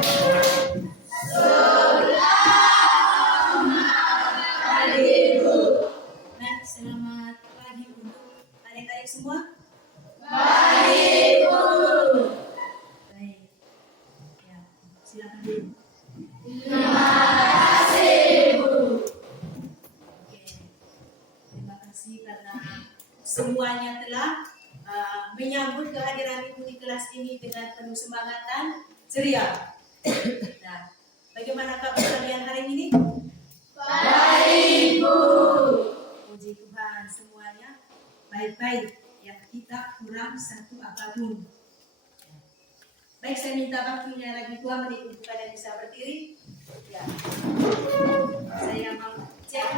Baik, selamat pagi untuk adik-adik semua. Baik, Bu. Baik, ya, silakan dulu. Terima kasih, Bu. Oke, terima kasih karena semuanya telah menyambut kehadiran Ibu di kelas ini dengan penuh semangat dan ceria. Nah, bagaimana kabar kalian hari ini? Baik, Bu. Puji Tuhan, semuanya baik-baik. Ya, kita kurang satu apapun. Baik, saya minta waktunya lagi 2 menit untuk kalian bisa berdiri. Ya. Saya mau cek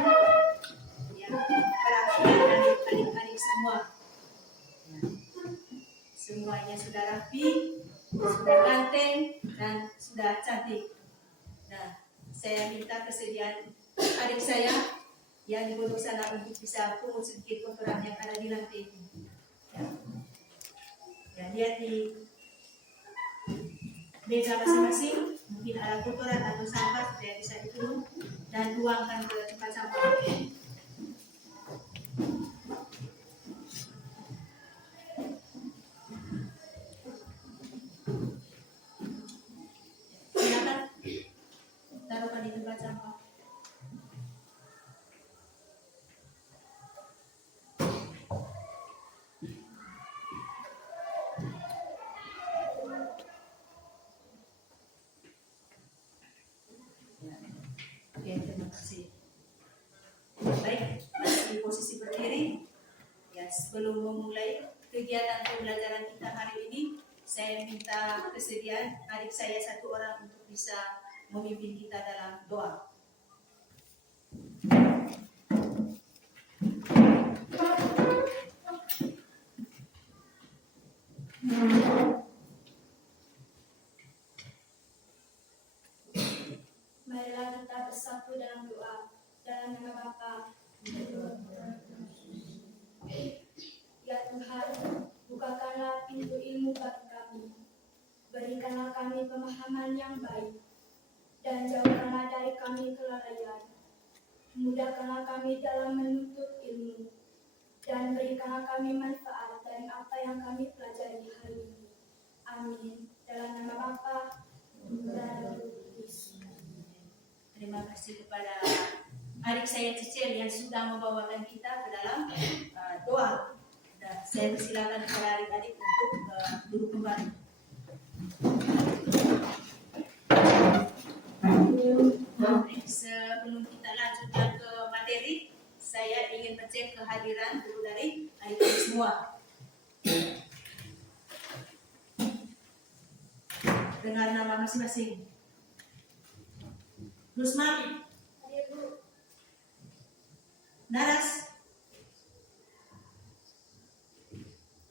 ya, perhatian adik-adik semua. Ya. Semuanya sudah rapi, sudah ganteng, dan sudah cantik. Nah, saya minta kesediaan adik saya yang di pojok sana untuk bisa pungut sedikit kotoran yang ada di lantai itu. Ya. Ya, lihat di meja masing-masing, mungkin ada kotoran atau sampah supaya bisa dipungut dan buangkan ke tempat sampah. Silakan taruhkan di tempat sampah. Oke, terima kasih. Baik, masih di posisi berdiri. Ya, sebelum memulai kegiatan pembelajaran kita hari ini, saya minta kesediaan adik saya satu orang untuk bisa memimpin kita dalam doa. Marilah kita bersatu dalam doa. Dalam nama Bapa. Ya Tuhan, bukakanlah pintu ilmu bagi kami. Berikanlah kami pemahaman yang baik. Dan jauhkanlah dari kami kelalaian. Mudahkanlah kami dalam menuntut ilmu. Dan berikanlah kami manfaat dari apa yang kami pelajari hari ini. Amin. Dalam nama Bapa dan Roh Kudus. Terima kasih kepada adik saya Cicil yang sudah membawakan kita ke dalam doa. Dan saya persilakan kepada adik-adik untuk duduk kembali. Sebelum kita lanjutkan ke materi, saya ingin mengecek kehadiran dulu dari adik-adik semua. Dengar nama masing-masing. Rusman, Hadir, Bu. Naras,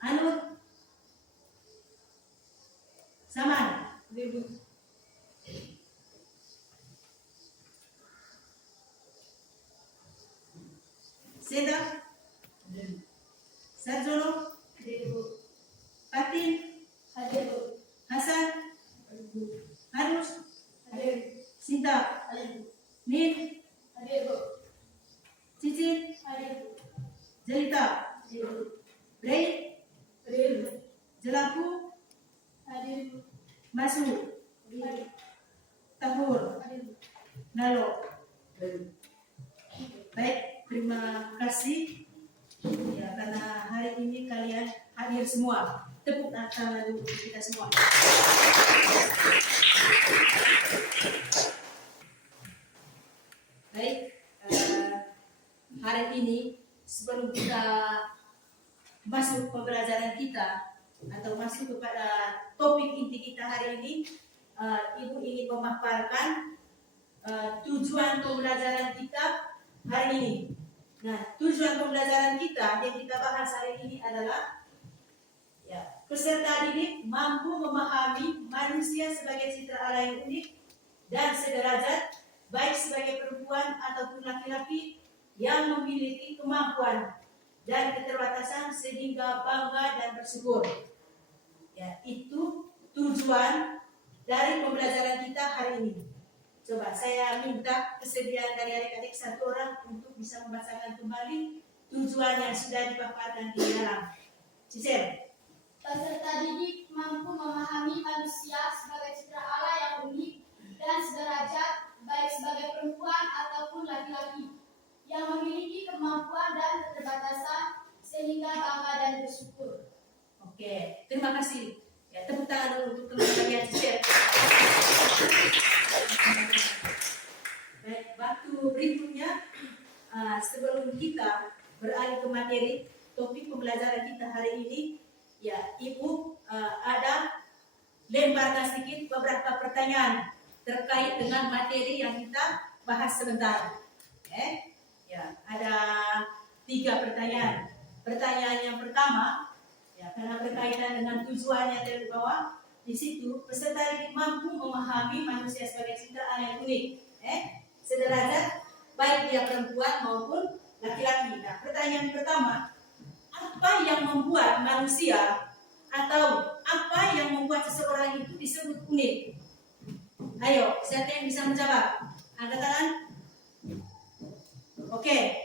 Anur, Saman, Hadir, Bu. Seda, Sarjono, Hadir, Bu. Patin, Hadir, Bu. Hasan, Harus, Hadir. Sinta, Hadir, Bu. Nin, Hadir, Bu. Cicit, Hadir, Bu. Jelita, Hadir, Bu. Rey, Hadir, Bu. Jelaku, Hadir, Bu. Masu, Hadir. Tahur, Hadir, Bu. Nalo. Baik, terima kasih ya karena hari ini kalian hadir semua. Tepuk tangan dulu untuk kita semua. Baik, hari ini sebelum kita masuk pembelajaran kita atau masuk kepada topik inti kita hari ini, Ibu ingin memaparkan tujuan pembelajaran kita hari ini. Nah, tujuan pembelajaran kita yang kita bahas hari ini adalah ya, peserta didik mampu memahami manusia sebagai citra Allah yang unik dan sederajat, baik sebagai perempuan ataupun laki-laki yang memiliki kemampuan dan keterbatasan sehingga bangga dan bersyukur. Ya, itu tujuan dari pembelajaran kita hari ini. Coba saya minta kesediaan dari adik-adik satu orang untuk bisa membacakan kembali tujuan yang sudah dipaparkan di dalam. Cicil. Peserta didik mampu memahami manusia sebagai citra Allah yang unik dan sederajat, baik sebagai perempuan ataupun laki-laki, yang memiliki kemampuan dan keterbatasan sehingga bangga dan bersyukur. Oke, terima kasih. Ya, tepuk tangan dulu untuk teman kalian Cicil. Baik, waktu berikutnya sebelum kita beralih ke materi topik pembelajaran kita hari ini, ya Ibu ada lemparkan sedikit beberapa pertanyaan terkait dengan materi yang kita bahas sebentar. Ya, ada 3 pertanyaan. Pertanyaan yang pertama, ya, karena berkaitan dengan tujuannya dari bawah, di situ peserta didik mampu memahami manusia sebagai ciptaan yang unik, sederajat, baik dia perempuan maupun laki-laki. Nah, pertanyaan pertama, apa yang membuat manusia atau apa yang membuat seseorang itu disebut unik? Ayo, siapa yang bisa menjawab? Angkat tangan. Oke,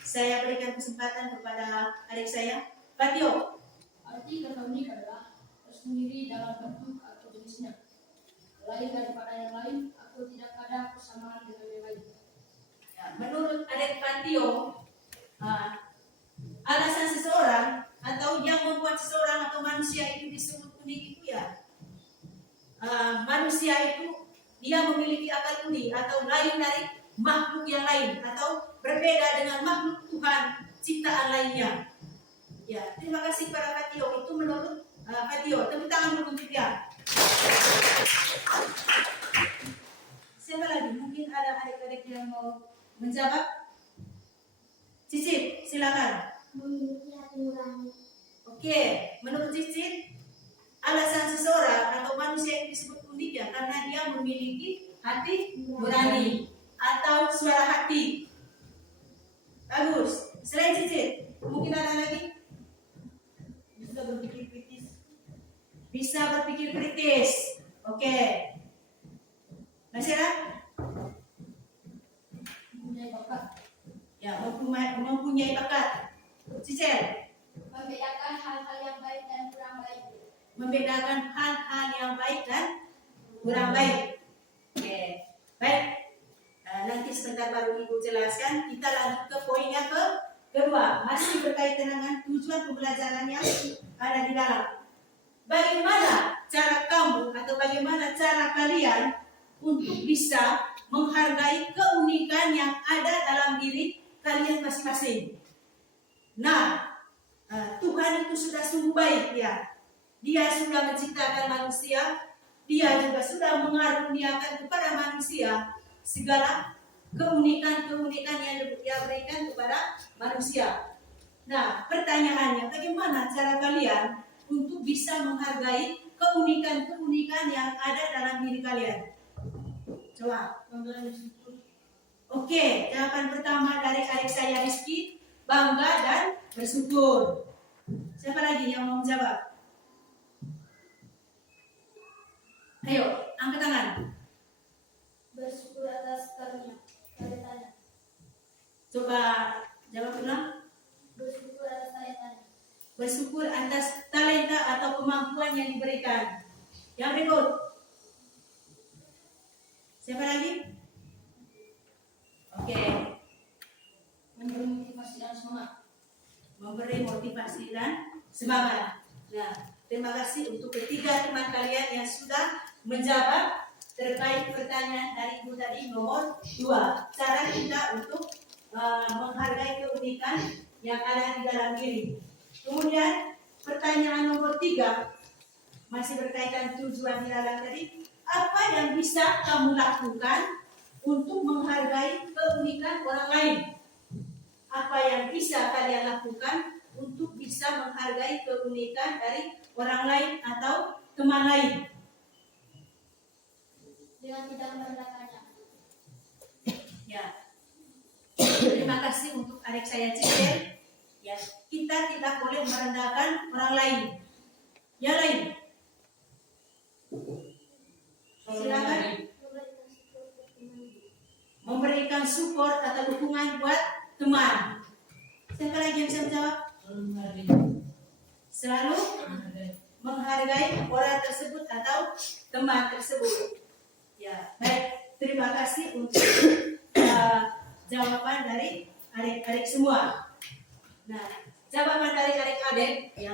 saya berikan kesempatan kepada adik saya, Patio. Arti kata unik adalah tersendiri dalam bentuk atau jenisnya, lain daripada yang lain atau tidak ada persamaan dengan yang lain. Ya, menurut adik Patio, alasan seseorang atau yang membuat seseorang atau manusia itu disebut unik itu ya, manusia itu dia memiliki akal unik atau lain dari makhluk yang lain atau berbeda dengan makhluk Tuhan ciptaan lainnya. Ya, terima kasih para Patio. Itu menurut Patio. Tepuk tangan dulu untuk dia. Siapa lagi? Mungkin ada adik-adik yang mau menjawab. Cicit, silakan. Memiliki hati nurani. Oke, menurut Cicit, alasan seseorang atau manusia yang disebut unik ya karena dia memiliki hati nurani atau suara hati. Bagus. Selain Cicit, mungkin ada lagi? Bisa berpikir kritis. Bisa berpikir kritis. Oke. Masih ada? Mempunyai bakat, Ya, mempunyai bakat. Cicil, membedakan hal-hal yang baik dan kurang baik. membedakan hal-hal yang baik dan kurang baik. Oke, baik. Nanti sebentar baru Ibu jelaskan. Kita lanjut ke poin yang kedua, masih berkaitan dengan tujuan pembelajaran yang ada di dalam. Bagaimana cara kamu atau bagaimana cara kalian untuk bisa menghargai keunikan yang ada dalam diri kalian masing-masing? Nah, Tuhan itu sudah sungguh baik ya. Dia sudah menciptakan manusia, dia juga sudah mengaruniakan kepada manusia segala keunikan-keunikan yang dia berikan kepada manusia. Nah, pertanyaannya, bagaimana cara kalian untuk bisa menghargai keunikan-keunikan yang ada dalam diri kalian? Coba. Oke, jawaban pertama dari adik saya Rizky, bangga dan bersyukur. Siapa lagi yang mau menjawab? Ayo, angkat tangan. Bersyukur atas karunia. Coba jawab ulang. Bersyukur atas talentanya. Bersyukur atas talenta atau kemampuan yang diberikan. Yang berikut. Siapa lagi? Oke. Memberi motivasi dan semangat. Memberi motivasi dan semangat. Nah, terima kasih untuk ketiga teman kalian yang sudah menjawab terkait pertanyaan dari Ibu tadi nomor 2. Cara kita untuk menghargai keunikan yang ada di dalam diri. Kemudian pertanyaan nomor 3 masih berkaitan tujuan di dalam tadi. Apa yang bisa kamu lakukan untuk menghargai keunikan orang lain? Apa yang bisa kalian lakukan untuk bisa menghargai keunikan dari orang lain atau teman lain? Dengan tidak merendahkannya. Ya. Terima kasih untuk adik saya Cicil. Ya, kita tidak boleh merendahkan orang lain. Yang lain. support atau dukungan buat teman. Siapa lagi yang bisa menjawab? Selalu menghargai orang tersebut atau teman tersebut. Ya, baik. Terima kasih untuk jawaban dari adik-adik semua. Nah, jawaban dari adik-adik ya.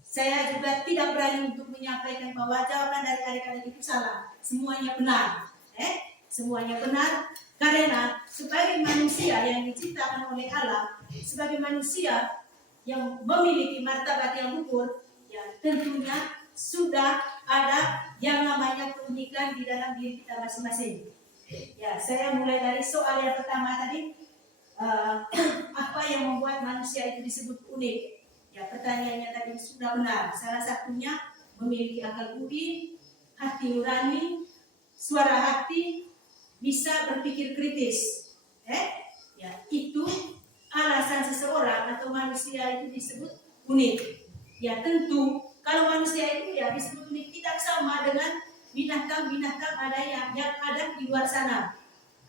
Saya juga tidak berani untuk menyampaikan bahwa jawaban dari adik-adik itu salah. Semuanya benar. Semuanya benar karena sebagai manusia yang diciptakan oleh Allah, sebagai manusia yang memiliki martabat yang luhur, ya tentunya sudah ada yang namanya keunikan di dalam diri kita masing-masing. Ya, saya mulai dari soal yang pertama tadi, apa yang membuat manusia itu disebut unik? Ya, pertanyaannya tadi sudah benar. Salah satunya memiliki akal budi, hati nurani, suara hati, bisa berpikir kritis. Ya, itu alasan seseorang atau manusia itu disebut unik. Ya, tentu kalau manusia itu ya disebut unik tidak sama dengan binatang-binatang yang ada di luar sana,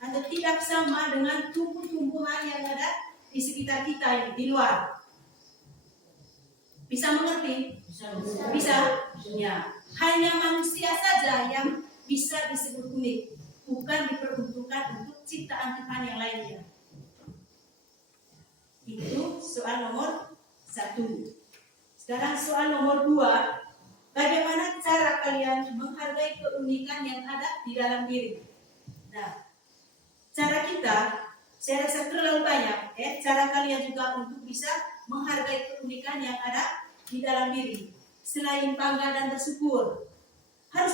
atau tidak sama dengan tumbuh-tumbuhan yang ada di sekitar kita di luar. Bisa mengerti? Bisa. Ya, hanya manusia saja yang bisa disebut unik, bukan diperuntukkan untuk ciptaan Tuhan yang lainnya. Itu soal nomor 1. Sekarang soal nomor 2. Bagaimana cara kalian menghargai keunikan yang ada di dalam diri? Nah, cara kita, saya rasa terlalu banyak. Cara kalian juga untuk bisa menghargai keunikan yang ada di dalam diri. Selain bangga dan bersyukur, harus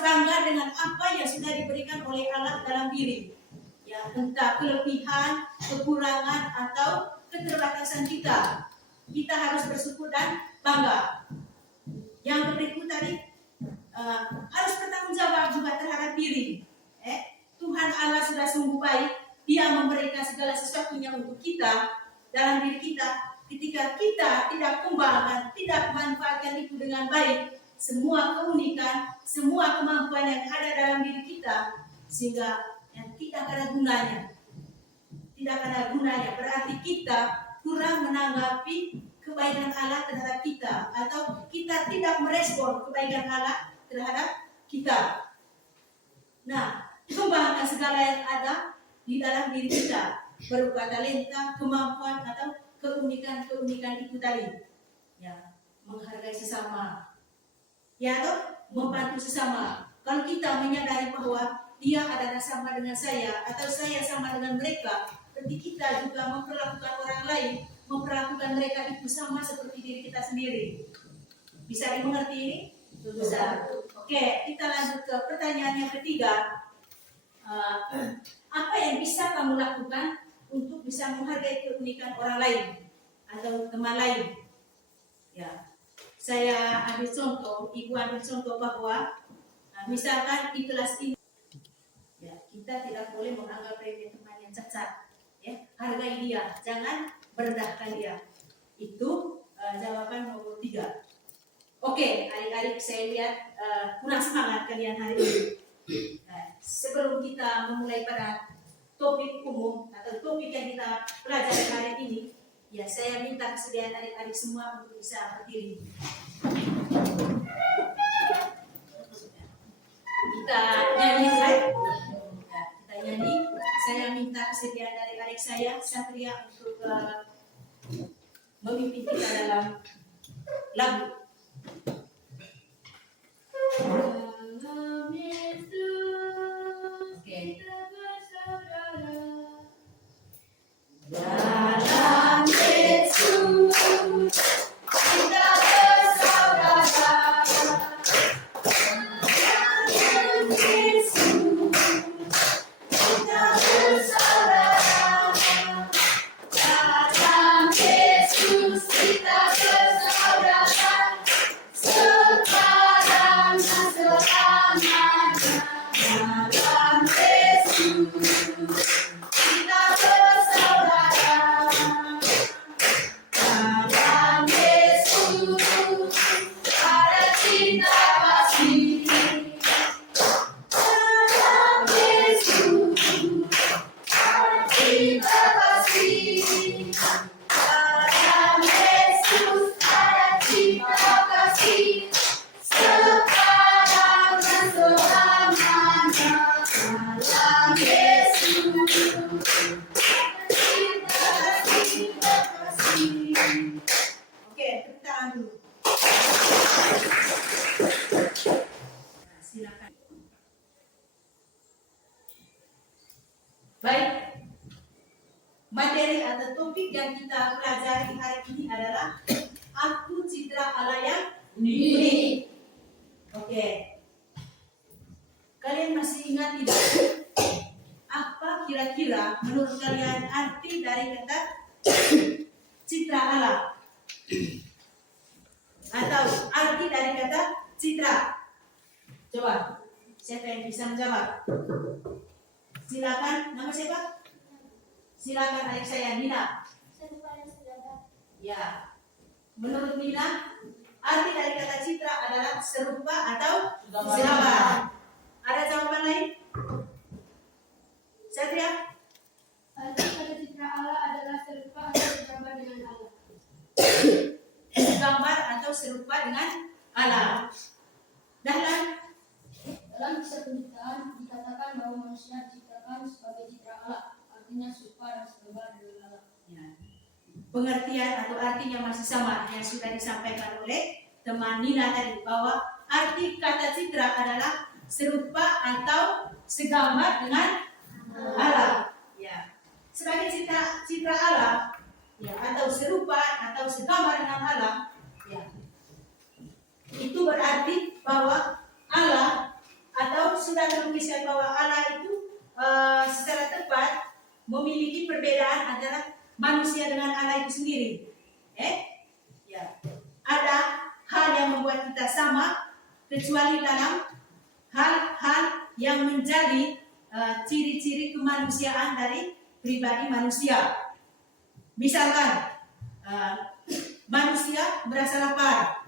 bangga dengan apa yang sudah diberikan oleh Allah dalam diri. Ya, entah kelebihan, kekurangan atau keterbatasan kita. Kita harus bersyukur dan bangga. Yang berikut tadi harus bertanggung jawab juga terhadap diri. Tuhan Allah sudah sungguh baik. Dia memberikan segala sesuatunya untuk kita dalam diri kita. Ketika kita tidak kembangkan, tidak manfaatkan itu dengan baik, semua keunikan, semua kemampuan yang ada dalam diri kita, sehingga yang tidak ada gunanya. Tidak ada gunanya. Berarti kita kurang menanggapi kebaikan Allah terhadap kita, atau kita tidak merespon kebaikan Allah terhadap kita. Nah, kembangkan segala yang ada di dalam diri kita berupa talenta, kemampuan atau keunikan itu tadi. Ya, menghargai sesama. Ya, atau membantu sesama. Kalau kita menyadari bahwa dia adalah sama dengan saya atau saya sama dengan mereka, berarti kita juga memperlakukan orang lain, memperlakukan mereka itu sama seperti diri kita sendiri. Bisa dimengerti ini? Bisa. Oke, kita lanjut ke pertanyaan yang ketiga. Apa yang bisa kamu lakukan untuk bisa menghargai keunikan orang lain atau teman lain? Ya, saya ambil contoh, ibu ambil contoh bahwa misalkan di kelas ini, ya, kita tidak boleh menganggap remeh teman yang cacat. Ya, hargai dia, jangan merendahkan dia. Itu jawaban nomor 3. Oke, adik-adik, saya lihat kurang semangat kalian hari ini. Nah, sebelum kita memulai pada topik umum atau topik yang kita pelajari hari ini, ya saya minta kesediaan adik-adik semua untuk bisa berdiri. Kita nyanyi, kan? Ya, kita nyanyi. Saya minta kesediaan adik-adik saya, Satria, untuk memimpin kita dalam lagu. Dalam Yesus kita bersaudara. Dalam Yesus kita bersaudara. Dalam Yesus kita bersaudara. Dalam Yesus kita bersaudara. sekarang dan selamanya dalam Yesus. Cinta kasih. Oke, tepuk tangan dulu. Nah, silakan. Baik. Materi atau topik yang kita pelajari hari ini adalah Aku Citra Allah yang unik. Oke. Kalian masih ingat tidak? Apa kira-kira menurut kalian arti dari kata citra Allah? Atau arti dari kata citra? Coba, siapa yang bisa menjawab? Silakan, nama siapa? Silakan adik saya, Nina. Ya, menurut Nina, arti dari kata citra adalah serupa atau segambar. Ada jawaban lain? Satria? Arti kata citra Allah adalah serupa atau segambar dengan Allah. Segambar atau serupa dengan Allah. Dahlan? Dalam kisah penciptaan dikatakan bahwa manusia diciptakan sebagai citra Allah, artinya serupa dan segambar dengan Allah. Ya. Pengertian atau artinya masih sama yang sudah disampaikan oleh teman Nina tadi, bahwa arti kata citra adalah serupa atau segambar dengan Allah. Ya. Sebagai citra Allah, ya, atau serupa atau segambar dengan Allah, ya, itu berarti bahwa Allah, atau sudah tertuliskan bahwa Allah itu secara tepat memiliki perbedaan antara manusia dengan Allah itu sendiri. Ya. Ada hal yang membuat kita sama, kecuali dalam hal-hal yang menjadi ciri-ciri kemanusiaan dari pribadi manusia. Misalkan manusia merasa lapar,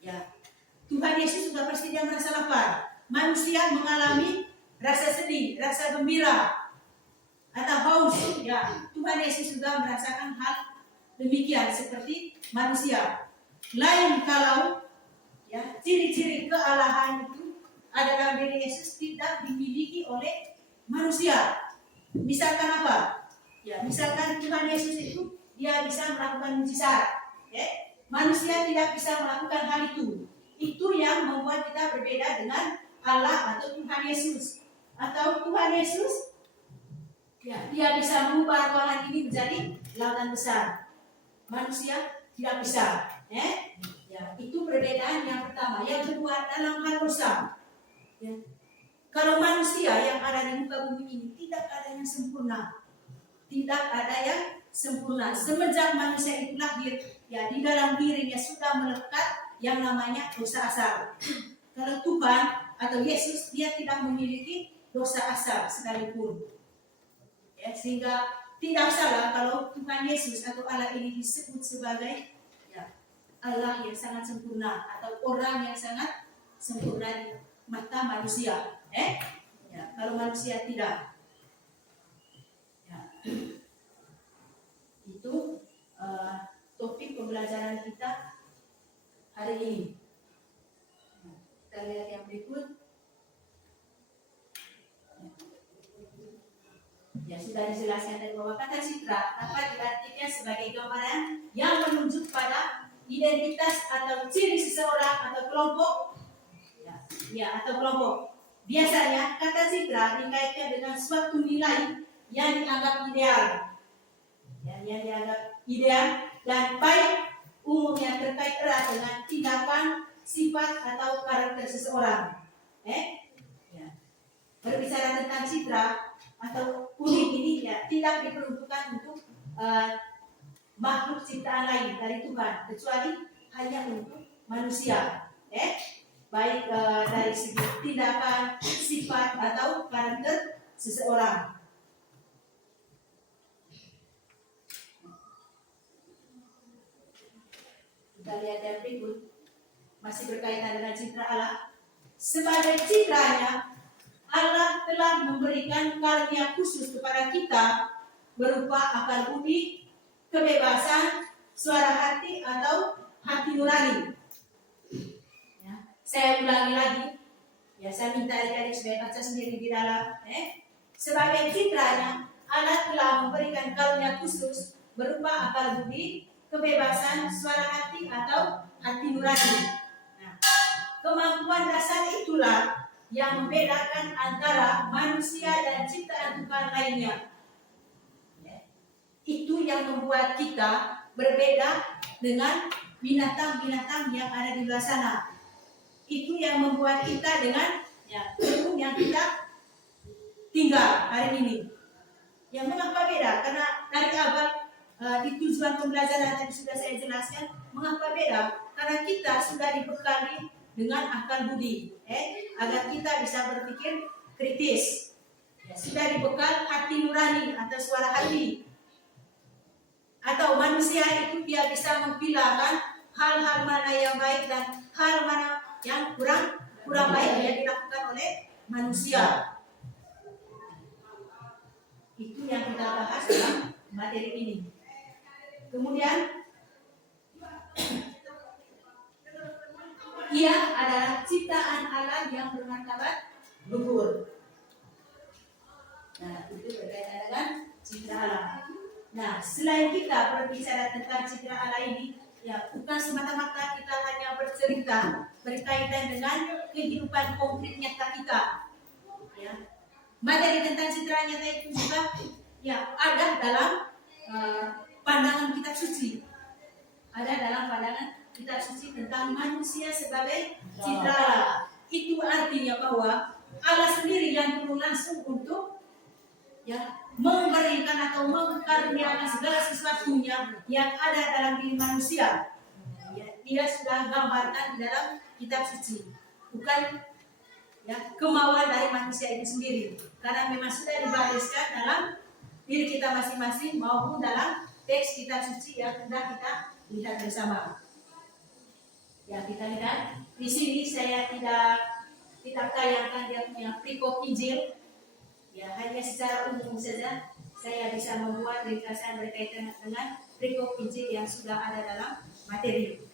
ya, Tuhan Yesus sudah pasti dia merasa lapar. Manusia mengalami rasa sedih, rasa gembira, atau haus, ya, Tuhan Yesus juga merasakan hal demikian seperti manusia. Lain kalau, ya, ciri-ciri kealahan itu adalah diri Yesus tidak dimiliki oleh manusia. Misalkan apa? Ya, misalkan Tuhan Yesus itu dia bisa melakukan mujizat, ya. Manusia tidak bisa melakukan hal itu. Itu yang membuat kita berbeda dengan Allah atau Tuhan Yesus. Atau Tuhan Yesus, ya, dia bisa mengubah lautan ini menjadi lautan besar. Manusia tidak bisa. Ya, itu perbedaan yang pertama. Yang kedua, dalam hal dosa. Ya. Kalau manusia yang ada di muka bumi ini tidak ada yang sempurna. Tidak ada yang sempurna. Semenjak manusia itu lahir, ya, di dalam dirinya sudah melekat yang namanya dosa asal. Kalau Tuhan atau Yesus, dia tidak memiliki dosa asal sekalipun. Ya, sehingga tidak salah kalau Tuhan Yesus atau Allah ini disebut sebagai, ya, Allah yang sangat sempurna atau orang yang sangat sempurna di mata manusia. Ya, kalau manusia tidak. Ya. Itu topik pembelajaran kita hari ini. Kita lihat yang berikut. Ya, sudah dijelaskan tadi bahwa kata citra dapat diartikan sebagai gambaran yang menunjuk pada identitas atau ciri seseorang atau kelompok. Ya, atau kelompok. Biasanya kata citra dikaitkan dengan suatu nilai yang dianggap ideal. Ya, yang dianggap ideal dan baik, umumnya terkait erat dengan tindakan, sifat atau karakter seseorang. Ya. Berbicara tentang citra atau unik ini, ya, tidak diperuntukkan untuk makhluk ciptaan lain dari Tuhan, kecuali hanya untuk manusia. Baik dari segi tindakan, sifat atau karakter seseorang. Kita lihat yang berikut, masih berkaitan dengan citra Allah. Sebagai citranya, Allah telah memberikan karunia khusus kepada kita berupa akal budi, kebebasan, suara hati atau hati nurani. Saya ulangi lagi, ya saya minta adik-adik supaya baca sendiri di dalam. Sebagai citranya, Allah telah memberikan karunia khusus berupa akal budi, kebebasan, suara hati atau hati nurani. Nah, kemampuan dasar itulah yang membedakan antara manusia dan ciptaan Tuhan lainnya. Itu yang membuat kita berbeda dengan binatang-binatang yang ada di luar sana. Itu yang membuat kita dengan ilmu yang kita tinggal hari ini. Yang mengapa beda? Karena dari awal di tujuan pembelajaran tadi sudah saya jelaskan mengapa beda. Karena kita sudah dibekali dengan akal budi, agar kita bisa berpikir kritis. Sudah dibekal hati nurani atau suara hati. Atau manusia itu dia bisa mempilahkan hal-hal mana yang baik dan hal mana yang kurang baik yang dilakukan oleh manusia. Itu yang kita bahas dalam materi ini. Kemudian ia adalah ciptaan Allah yang bermartabat luhur. Nah, itu berkaitan dengan citra Allah. Nah, selain kita berbicara tentang citra Allah ini, ya bukan semata-mata kita hanya bercerita berkaitan dengan kehidupan konkret nyata kita. Ya, materi tentang citra nyata itu juga ya ada dalam pandangan kitab suci. Ada dalam pandangan kitab suci tentang manusia sebagai citra Allah. Itu artinya bahwa Allah sendiri yang turun langsung untuk memberikan atau mengkaruniakan segala sesuatunya yang ada dalam diri manusia. Dia sudah gambarkan di dalam kitab suci, bukan kemauan dari manusia itu sendiri, karena memang sudah dibariskan dalam diri kita masing-masing maupun dalam teks kitab suci yang sudah kita lihat bersama. Ya, kita lihat di sini saya tidak tayangkan dia punya perikop Injil. Ya, hanya secara umum saja saya bisa membuat ringkasan berkaitan dengan perikop Injil yang sudah ada dalam materi.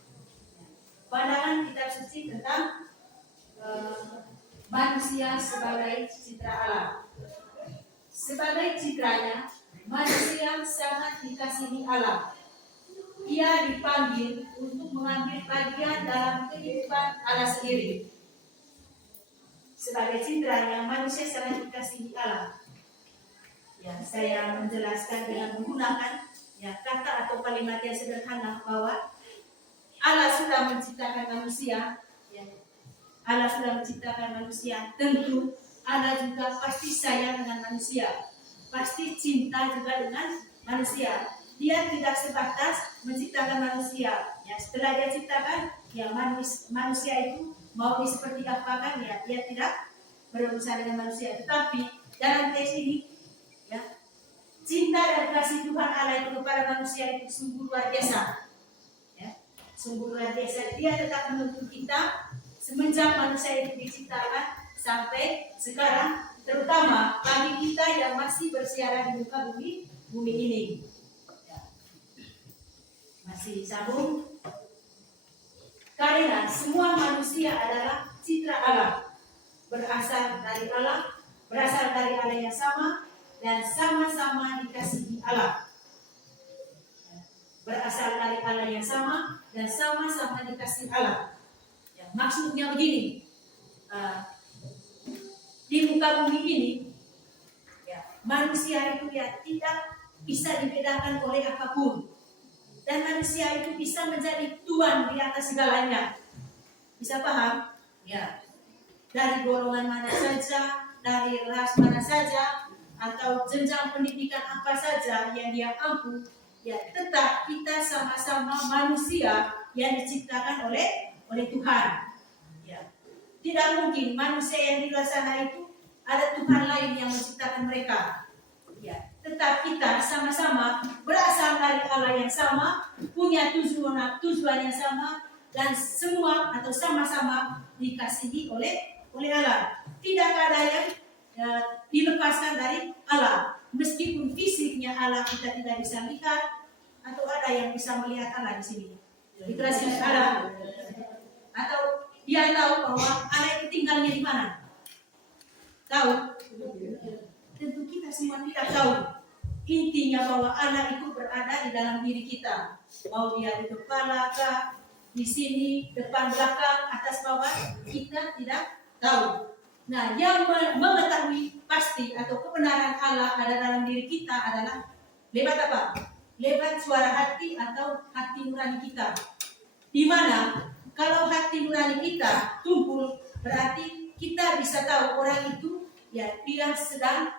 Pandangan kitab suci tentang manusia sebagai citra Allah. Sebagai citranya, manusia sangat dikasihi Allah. Ia dipanggil untuk mengambil bagian dalam kehidupan Allah sendiri. Sebagai citranya, manusia sangat dikasihi Allah. Ya, saya menjelaskan dengan menggunakan kata atau kalimat yang sederhana bahwa Allah sudah menciptakan manusia. Allah sudah menciptakan manusia. Tentu Allah juga pasti sayang dengan manusia, pasti cinta juga dengan manusia. Dia tidak sebatas menciptakan manusia. Ya, setelah dia ciptakan, manusia itu mau seperti apa kan, dia tidak berurusan dengan manusia. Tetapi dalam teks ini, cinta dan kasih Tuhan Allah itu kepada manusia itu sungguh luar biasa. Sungguh luar biasa. Dia tetap menuntut kita semenjak manusia itu diciptakan sampai sekarang, terutama bagi kita yang masih bersiaran di muka bumi ini. Masih sambung. Karena semua manusia adalah citra Allah, berasal dari Allah yang sama dan sama-sama dikasihi Allah. Berasal dari Allah yang sama dan sama-sama dikasihi Allah. Maksudnya begini, di muka bumi ini, manusia itu tidak bisa dibedakan oleh apapun. Dan manusia itu bisa menjadi tuan di atas segalanya. Bisa paham? Ya. Dari golongan mana saja, dari ras mana saja, atau jenjang pendidikan apa saja yang dia ampu, tetap kita sama-sama manusia yang diciptakan oleh Tuhan. Tidak mungkin manusia yang di luar sana itu ada Tuhan lain yang menciptakan mereka. Tetap kita sama-sama berasal dari Allah yang sama, punya tujuan yang sama, dan semua atau sama-sama dikasihi oleh Allah. Tidak ada yang dilepaskan dari Allah. Meskipun fisiknya Allah kita tidak bisa lihat, atau ada yang bisa melihat Allah di sini. Dikasihi Allah. Atau di dia tahu bahwa anak itu tinggalnya di mana? Tahu? Tentu kita semua tidak tahu. Intinya bahwa anak itu berada di dalam diri kita. Mau dia di kepala kah, di sini, depan belakang, atas bawah, kita tidak tahu. Nah, yang mengetahui pasti atau kebenaran Allah ada dalam diri kita adalah lewat apa? Lewat suara hati atau hati nurani kita. Di mana kalau hati nurani kita tumpul, berarti kita bisa tahu orang itu ya dia sedang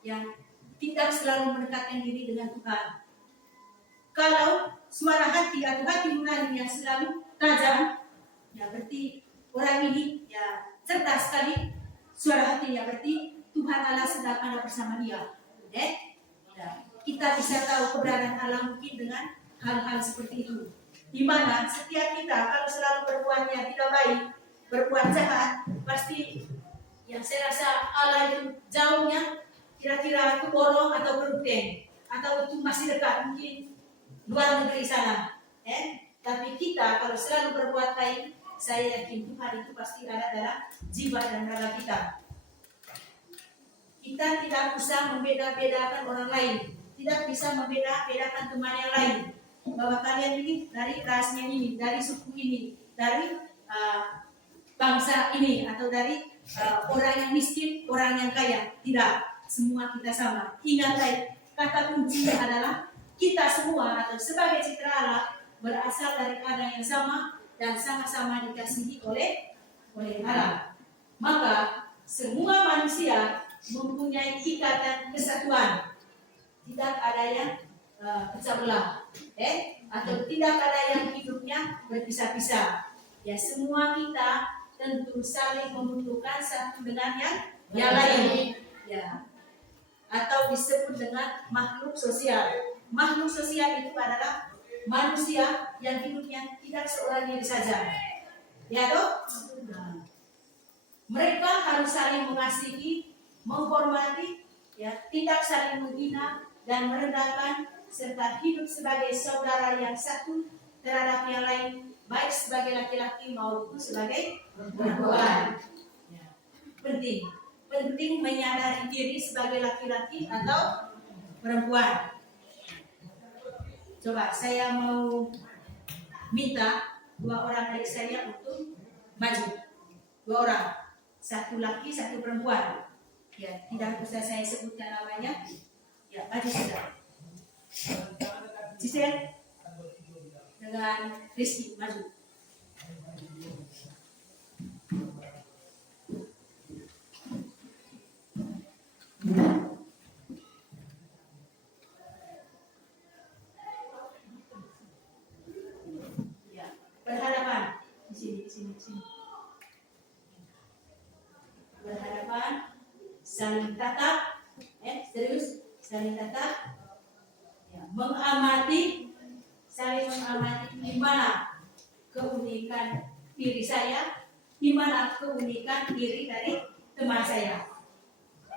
yang tidak selalu mendekatkan diri dengan Tuhan. Kalau suara hati atau hati nurani yang selalu tajam, ya berarti orang ini ya cerdas sekali suara hatinya, berarti Tuhan Allah sedang ada bersama dia. Ya, kita bisa tahu keberadaan Allah mungkin dengan hal-hal seperti itu. Di mana setiap kita kalau selalu berbuatnya tidak baik, berbuat jahat, pasti yang saya rasa Allah itu jauhnya kira-kira ke Borong atau ke Ruteng atau itu masih dekat mungkin luar negeri sana. Tapi kita kalau selalu berbuat baik, saya yakin Tuhan itu pasti ada dalam jiwa dan raga kita. Kita tidak bisa membeda-bedakan orang lain, tidak bisa membeda-bedakan teman yang lain. Bahwa kalian ini dari rasnya ini, dari suku ini, dari bangsa ini, atau dari orang yang miskin, orang yang kaya. Tidak. Semua kita sama. Ingat baik, kata kuncinya adalah kita semua atau sebagai citra Allah berasal dari Allah yang sama dan sama-sama dikasihi oleh Allah. Maka semua manusia mempunyai ikatan kesatuan. Tidak ada yang pecah belah, atau tidak ada yang hidupnya berpisah-pisah. Ya semua kita tentu saling membutuhkan satu dengan yang lain. Ya. Atau disebut dengan makhluk sosial. Makhluk sosial itu adalah manusia yang hidupnya tidak seorang diri saja. Ya toh? Nah, mereka harus saling mengasihi, menghormati, ya, tidak saling menghina dan merendahkan, serta hidup sebagai saudara yang satu terhadap yang lain, baik sebagai laki-laki maupun sebagai perempuan. Ya. Penting menyadari diri sebagai laki-laki atau perempuan. Coba saya mau minta 2 orang adik saya untuk maju. 2 orang, 1 laki, 1 perempuan. Ya, tidak usah saya sebutkan namanya. Ya, maju sudah. Cisel dengan Rizky maju. Ya, berhadapan di sini. Berhadapan, saling tatap, serius, saling tatap. Ya, saling mengamati di mana keunikan diri saya, di mana keunikan diri dari teman saya.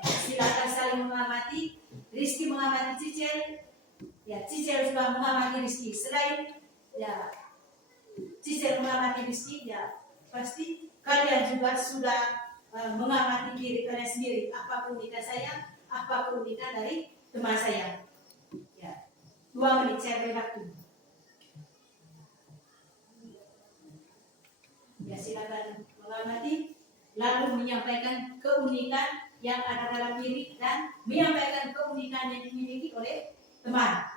Silakan saling mengamati. Rizky mengamati Cicel, ya Cicel juga mengamati Rizky. Selain ya Cicel mengamati Rizky, ya pasti kalian juga sudah mengamati diri kalian sendiri. Apa keunikan saya, apa keunikan dari teman saya. Ya, 2 menit saya beri waktu. Ya silakan mengamati, lalu menyampaikan keunikan yang ada dalam diri dan menyampaikan keunikan yang dimiliki oleh teman.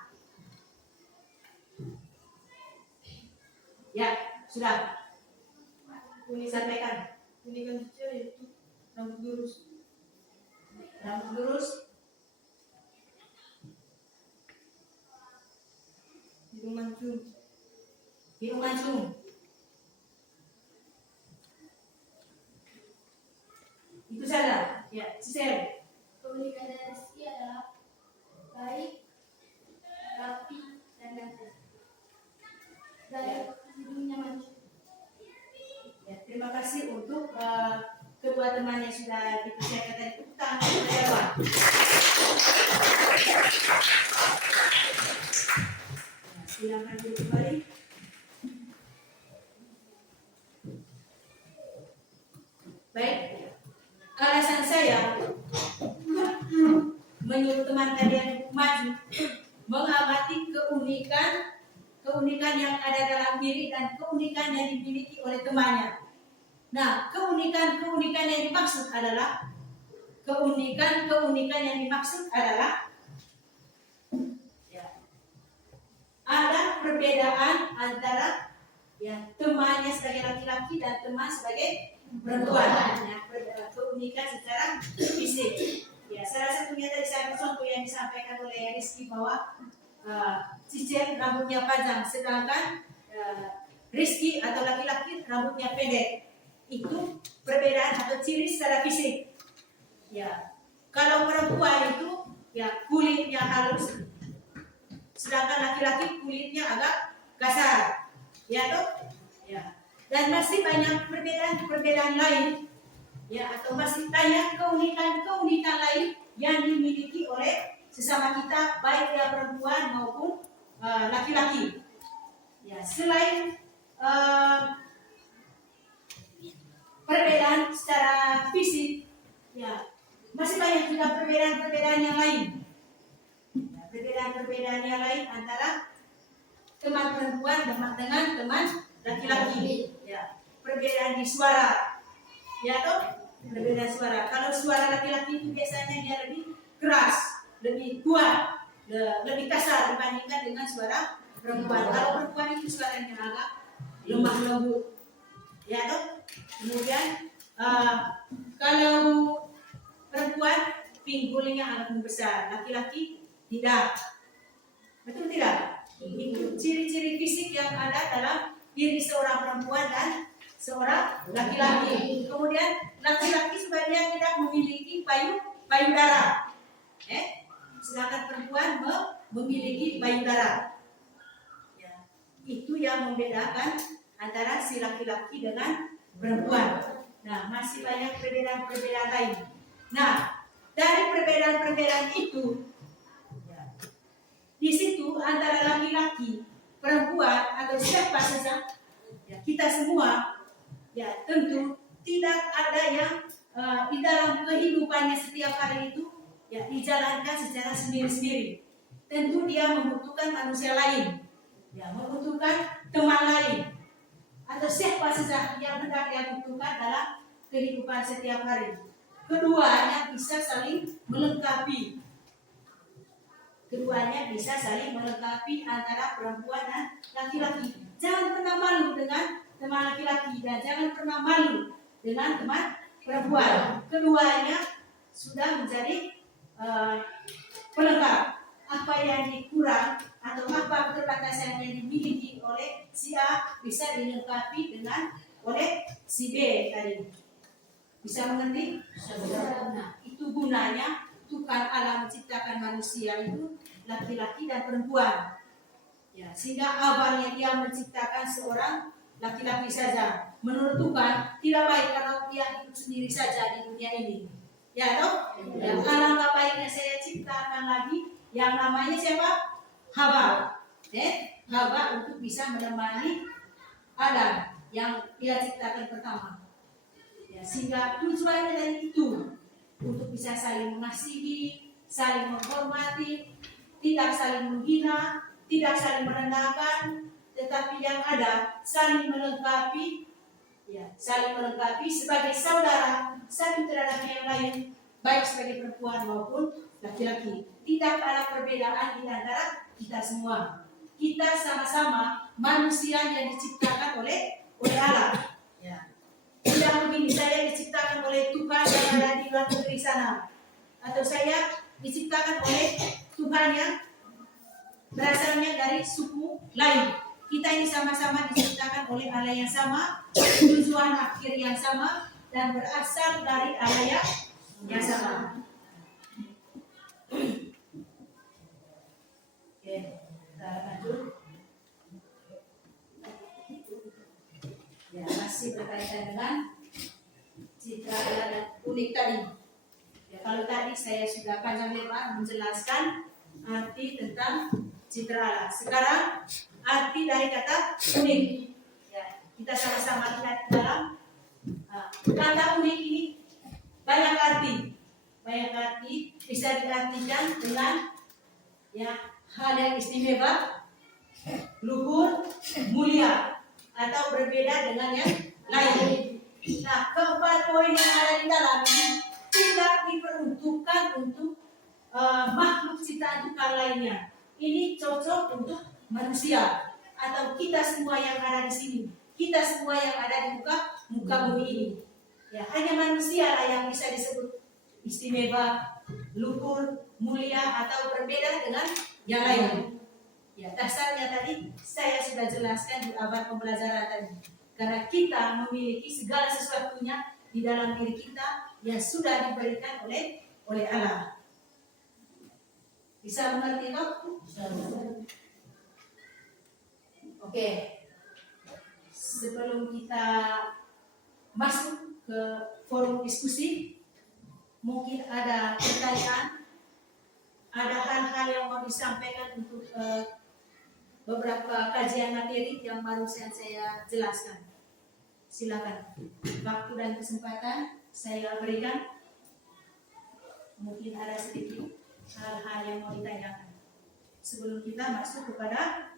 Ya, sudah. Sampaikan. Unikan Cicel itu rambut lurus. Rambut lurus. Hidung mancung. Hidung mancung. Itu saja. Ya, Cicel. Keunikan dari Rizky adalah baik, rapi, dan ganteng. Dan hidungnya mancung. Ya, terima kasih untuk kedua teman yang sudah dipersiapkan tadi. Tepuk tangan untuk mereka. Silakan duduk kembali. teman kalian maju mengamati keunikan yang ada dalam diri dan keunikan yang dimiliki oleh temannya. Nah, keunikan yang dimaksud adalah ya, ada perbedaan antara ya temannya sebagai laki-laki dan teman sebagai perempuan. Ya, keunikan secara fisik. Ya, salah satunya tadi saya contoh yang disampaikan oleh Rizky bahwa Cicel rambutnya panjang, sedangkan Rizky atau laki-laki rambutnya pendek. Itu perbedaan atau ciri secara fisik. Ya, kalau perempuan itu ya kulitnya halus, sedangkan laki-laki kulitnya agak kasar. Ya toh? Ya. Dan masih banyak perbedaan lain. Ya, atau masih banyak keunikan lain yang dimiliki oleh sesama kita, baik dia perempuan maupun laki-laki. Ya, selain perbedaan secara fisik, ya masih banyak juga perbedaan yang lain. Ya, perbedaan yang lain antara teman perempuan dengan teman laki-laki. Ya, perbedaan di suara. Ya toh, perbedaan suara. Kalau suara laki-laki itu biasanya dia lebih keras, lebih kuat, lebih kasar dibandingkan dengan suara perempuan. Kalau perempuan itu suaranya agak lemah lembut. Ya toh. Kemudian kalau perempuan pinggulnya agak besar, laki-laki tidak. Betul tidak? Itu ciri-ciri fisik yang ada dalam diri seorang perempuan dan seorang laki-laki. Kemudian laki-laki sebenarnya tidak memiliki payudara, sedangkan perempuan memiliki payudara. Ya, itu yang membedakan antara si laki-laki dengan perempuan. Nah, masih banyak perbedaan lain. Nah, dari perbedaan itu, ya, di situ antara laki-laki, perempuan atau siapa saja, ya, kita semua, ya tentu tidak ada yang di dalam kehidupannya setiap hari itu ya dijalankan secara sendiri-sendiri. Tentu dia membutuhkan manusia lain, ya membutuhkan teman lain, atau siapa saja yang hendak dia butuhkan dalam kehidupan setiap hari. Keduanya bisa saling melengkapi. Antara perempuan dan laki-laki. Jangan pernah malu dengan teman laki-laki dan jangan pernah malu dengan teman perempuan. Keduanya sudah menjadi pelengkap. Apa yang dikurang atau apa keterbatasan yang dimiliki oleh si A bisa dilengkapi oleh si B tadi. Bisa mengerti? Nah, itu gunanya Tuhan Allah menciptakan manusia itu laki-laki dan perempuan. Ya, sehingga awalnya dia menciptakan seorang laki-laki saja. Menurut Tuhan tidak baik kalau dia hidup sendiri saja di dunia ini. Ya toh? Ya, alangkah baiknya saya ciptakan lagi yang namanya siapa? Hawa. Hawa untuk bisa menemani Adam yang dia ciptakan pertama. Ya, sehingga tujuannya dari itu untuk bisa saling mengasihi, saling menghormati, tidak saling menghina, tidak saling merendahkan, tetapi yang ada saling melengkapi, ya, saling melengkapi sebagai saudara satu terhadap yang lain, baik sebagai perempuan maupun laki-laki. Tidak ada perbedaan di antara kita semua. Kita sama-sama manusia yang diciptakan oleh Allah. Ya. Tidak begini, saya diciptakan oleh Tuhan yang ada di luar negeri sana, atau saya diciptakan oleh Tuhan yang berasalnya dari suku lain. Kita ini sama-sama diciptakan oleh Allah yang sama, tujuan akhir yang sama, dan berasal dari Allah yang sama. Oke, kita lanjut. Ya, masih berkaitan dengan citra Allah dan unik tadi. Ya, kalau tadi saya sudah panjang lebar menjelaskan arti tentang citra Allah. Sekarang arti dari kata unik. Ya, kita sama-sama lihat dalam kata unik ini banyak arti. banyak arti, bisa diartikan dengan ya hal yang istimewa, luhur, mulia, atau berbeda dengan yang lain. Nah, keempat poin yang ada di dalam ini tidak diperuntukkan untuk makhluk ciptaan Tuhan lainnya. Ini cocok untuk manusia atau kita semua yang ada di sini, kita semua yang ada di muka bumi ini. Ya, hanya manusia lah yang bisa disebut istimewa, luhur, mulia, atau berbeda dengan yang lain. Ya, dasarnya tadi saya sudah jelaskan di abad pembelajaran tadi. Karena kita memiliki segala sesuatunya di dalam diri kita yang sudah diberikan oleh Allah. Bisa mengerti toh? Bisa. Oke. Sebelum kita masuk ke forum diskusi, mungkin ada pertanyaan, ada hal-hal yang mau disampaikan untuk beberapa kajian materi yang barusan saya jelaskan. Silakan, waktu dan kesempatan saya berikan. Mungkin ada sedikit hal-hal yang mau ditanyakan sebelum kita masuk kepada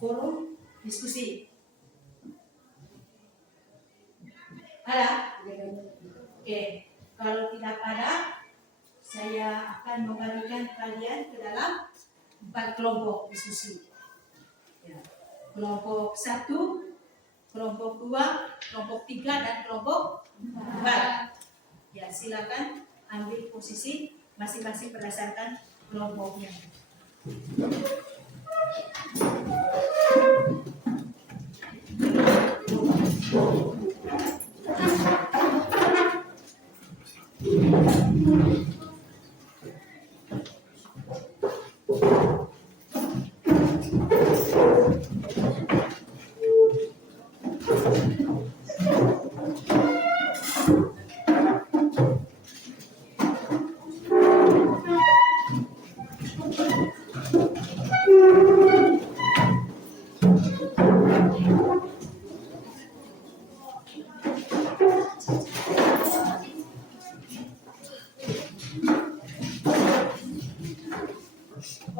forum diskusi. Ada? Oke, kalau tidak ada, saya akan membagikan kalian ke dalam 4 kelompok diskusi. Ya. Kelompok 1, kelompok 2, kelompok 3, dan kelompok 4. Ya, silakan ambil posisi masing-masing berdasarkan kelompoknya.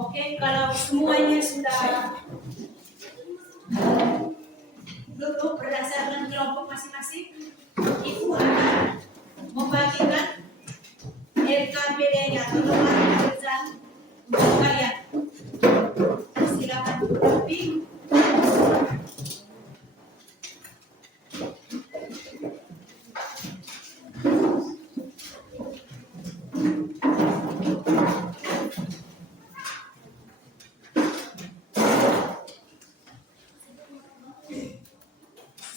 Oke, kalau semuanya sudah duduk berdasarkan kelompok masing-masing, Ibu akan membagikan RKPD-nya atau lembar pekerjaan untuk kalian. Silakan duduk.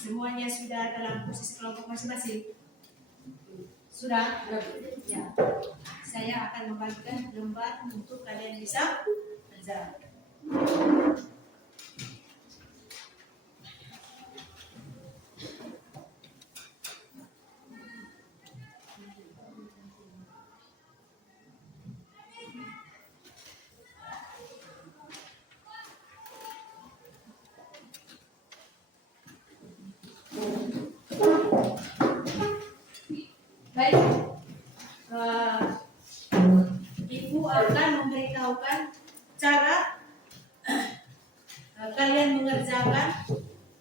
Semuanya sudah dalam posisi kelompok masing-masing? Sudah? Ya. Saya akan membagikan lembar untuk kalian bisa kerja. Baik, Ibu akan memberitahukan cara kalian mengerjakan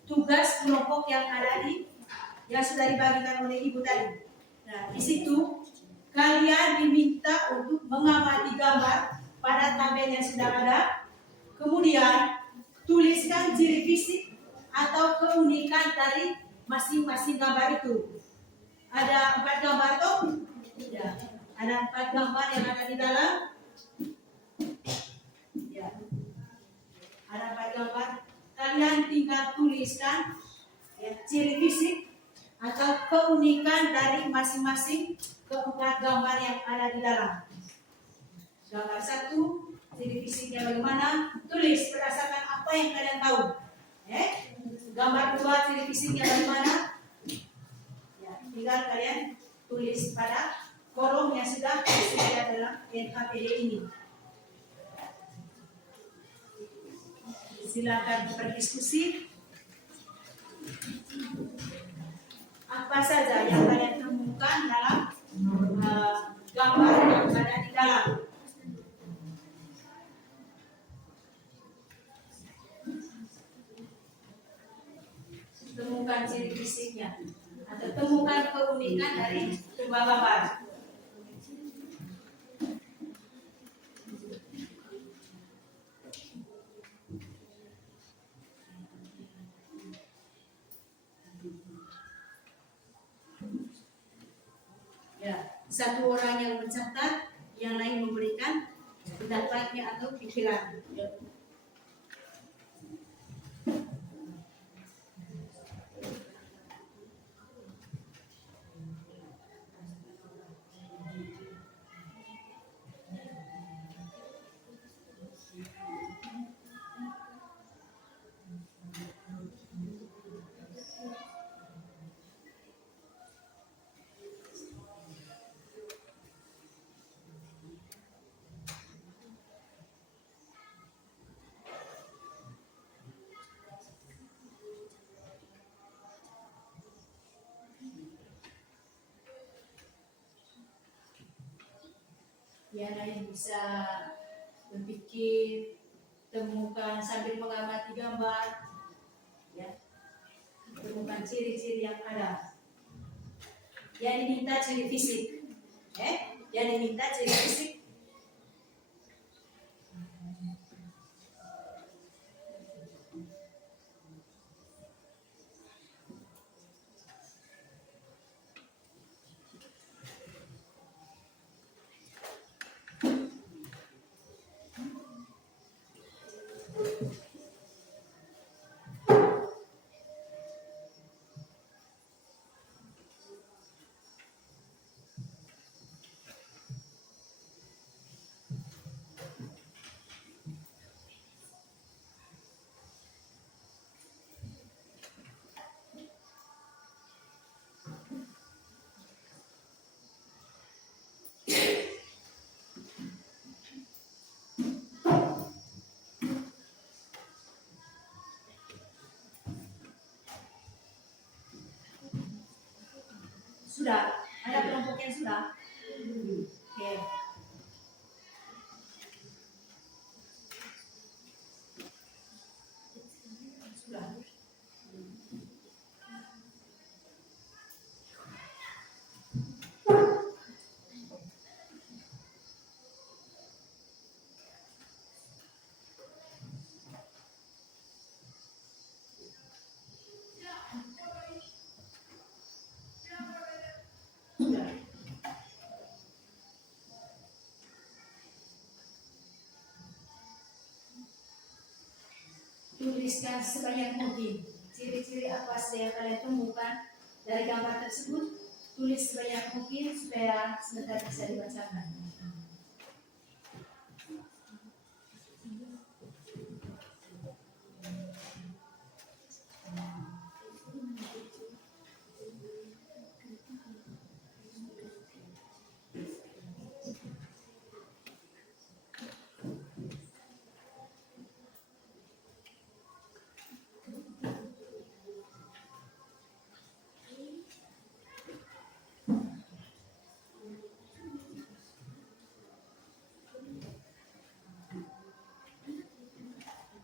tugas kelompok yang ada yang sudah dibagikan oleh Ibu tadi. Nah, di situ kalian diminta untuk mengamati gambar pada tabel yang sudah ada, kemudian tuliskan ciri fisik atau keunikan dari masing-masing gambar itu. Ada 4 gambar toh? Ya, ada 4 gambar yang ada di dalam. Ya, ada 4 gambar. Kalian tinggal tuliskan ya, ciri fisik atau keunikan dari masing-masing keempat gambar yang ada di dalam. Gambar 1, ciri fisiknya bagaimana? Tulis berdasarkan apa yang kalian tahu. Gambar 2, ciri fisiknya bagaimana? Tinggal kalian tulis pada kolom yang sudah disediakan dalam RKPD ini. Silakan berdiskusi. Apa saja yang kalian temukan dalam gambar Temukan keunikan dari dua gambar. Ya, satu orang yang mencatat, yang lain memberikan pendapatnya atau pikiran. Ya. Yang lain bisa berpikir, temukan sambil mengamati gambar, ya, temukan ciri-ciri yang ada. Yang diminta ciri fisik, yang diminta ciri fisik. Sudah, ada kelompok yang sudah? Oke. Sudah. Sudah. Tuliskan sebanyak mungkin ciri-ciri apa saja yang kalian temukan dari gambar tersebut. Tulis sebanyak mungkin supaya sebentar bisa dibacakan.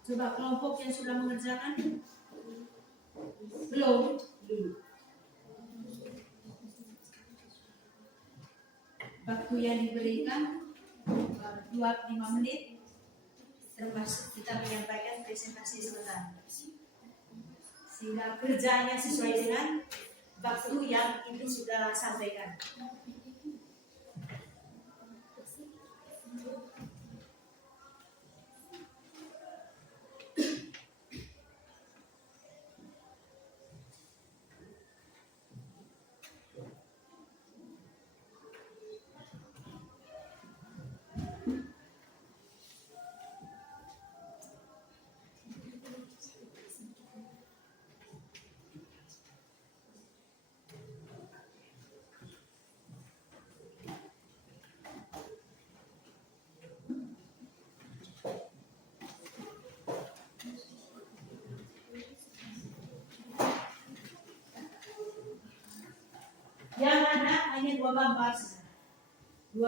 Coba kelompok yang sudah mengerjakan. Belum? Waktu yang diberikan 25 menit, termasuk kita menyampaikan presentasi sebentar, sehingga kerjanya sesuai dengan waktu yang itu sudah sampaikan. Yang ada hanya dua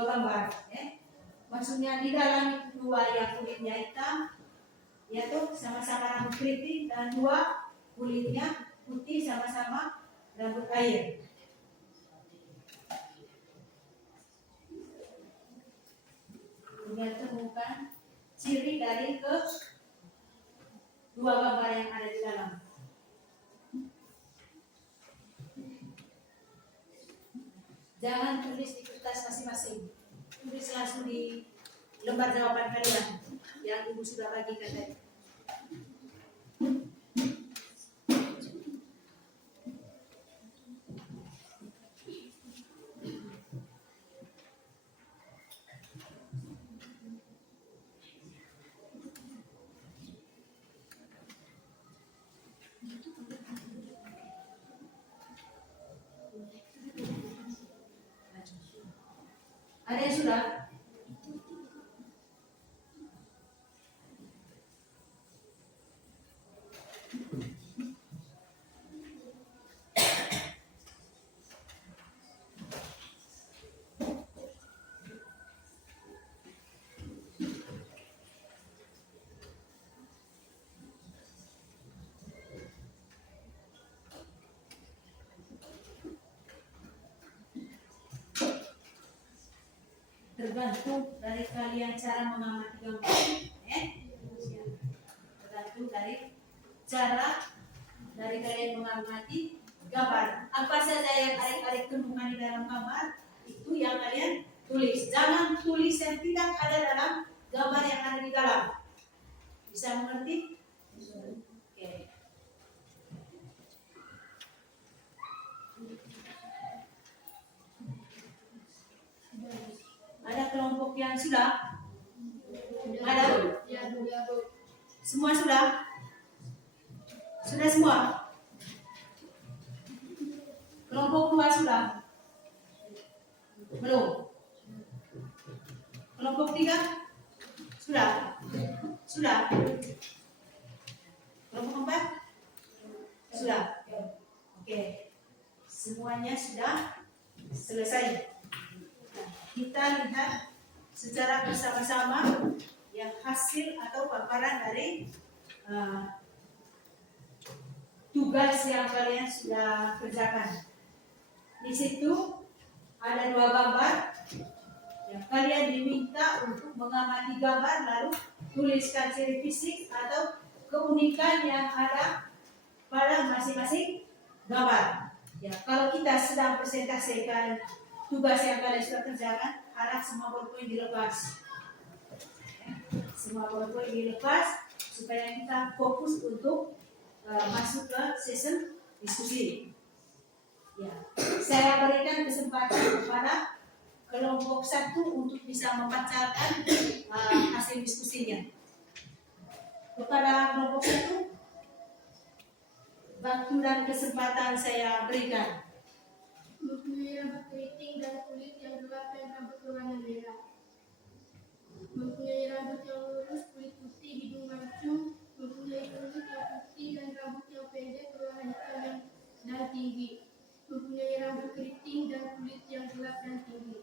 gambar, ya. Maksudnya di dalam dua yang kulitnya hitam, yaitu sama-sama rambut keriting, dan dua kulitnya putih sama-sama rambut air. Kemudian temukan ciri dari dua gambar yang ada di dalam. Jangan tulis di kertas masing-masing, tulis langsung di lembar jawaban kalian yang ibu sudah bagikan tadi. Ada yang sudah? Tergantung dari kalian cara mengamati gambar, tergantung dari cara dari kalian mengamati gambar. Apa saja yang adik-adik temukan di dalam gambar itu yang kalian tulis. Jangan tulis yang tidak ada dalam gambar yang ada di dalam. Bisa mengerti? Oke. Ada kelompok yang sudah? Ada? Semua sudah? Sudah semua? Kelompok 2 sudah? Belum? Kelompok 3? Sudah? Sudah? Kelompok 4? Sudah? Oke. Semuanya sudah selesai. Kita lihat secara bersama-sama yang hasil atau paparan dari tugas yang kalian sudah kerjakan. Di situ ada 2 gambar yang kalian diminta untuk mengamati gambar lalu tuliskan ciri fisik atau keunikan yang ada pada masing-masing gambar. Ya, kalau kita sedang presentasikan tugas yang kalian sudah kerjakan, harap semua poin dilepas. Semua poin dilepas supaya kita fokus untuk masuk ke sesi diskusi. Ya, saya berikan kesempatan kepada kelompok 1 untuk bisa membacakan hasil diskusinya. Kepada kelompok 1, waktu dan kesempatan saya berikan. Mempunyai rambut keriting dan kulit yang gelap dan rambut berwarna merah. Mempunyai rambut yang lurus, kulit putih, hidung mancung. Mempunyai kulit yang putih dan rambut yang pendek berwarna hitam dan tinggi. Mempunyai rambut keriting dan kulit yang gelap dan tinggi.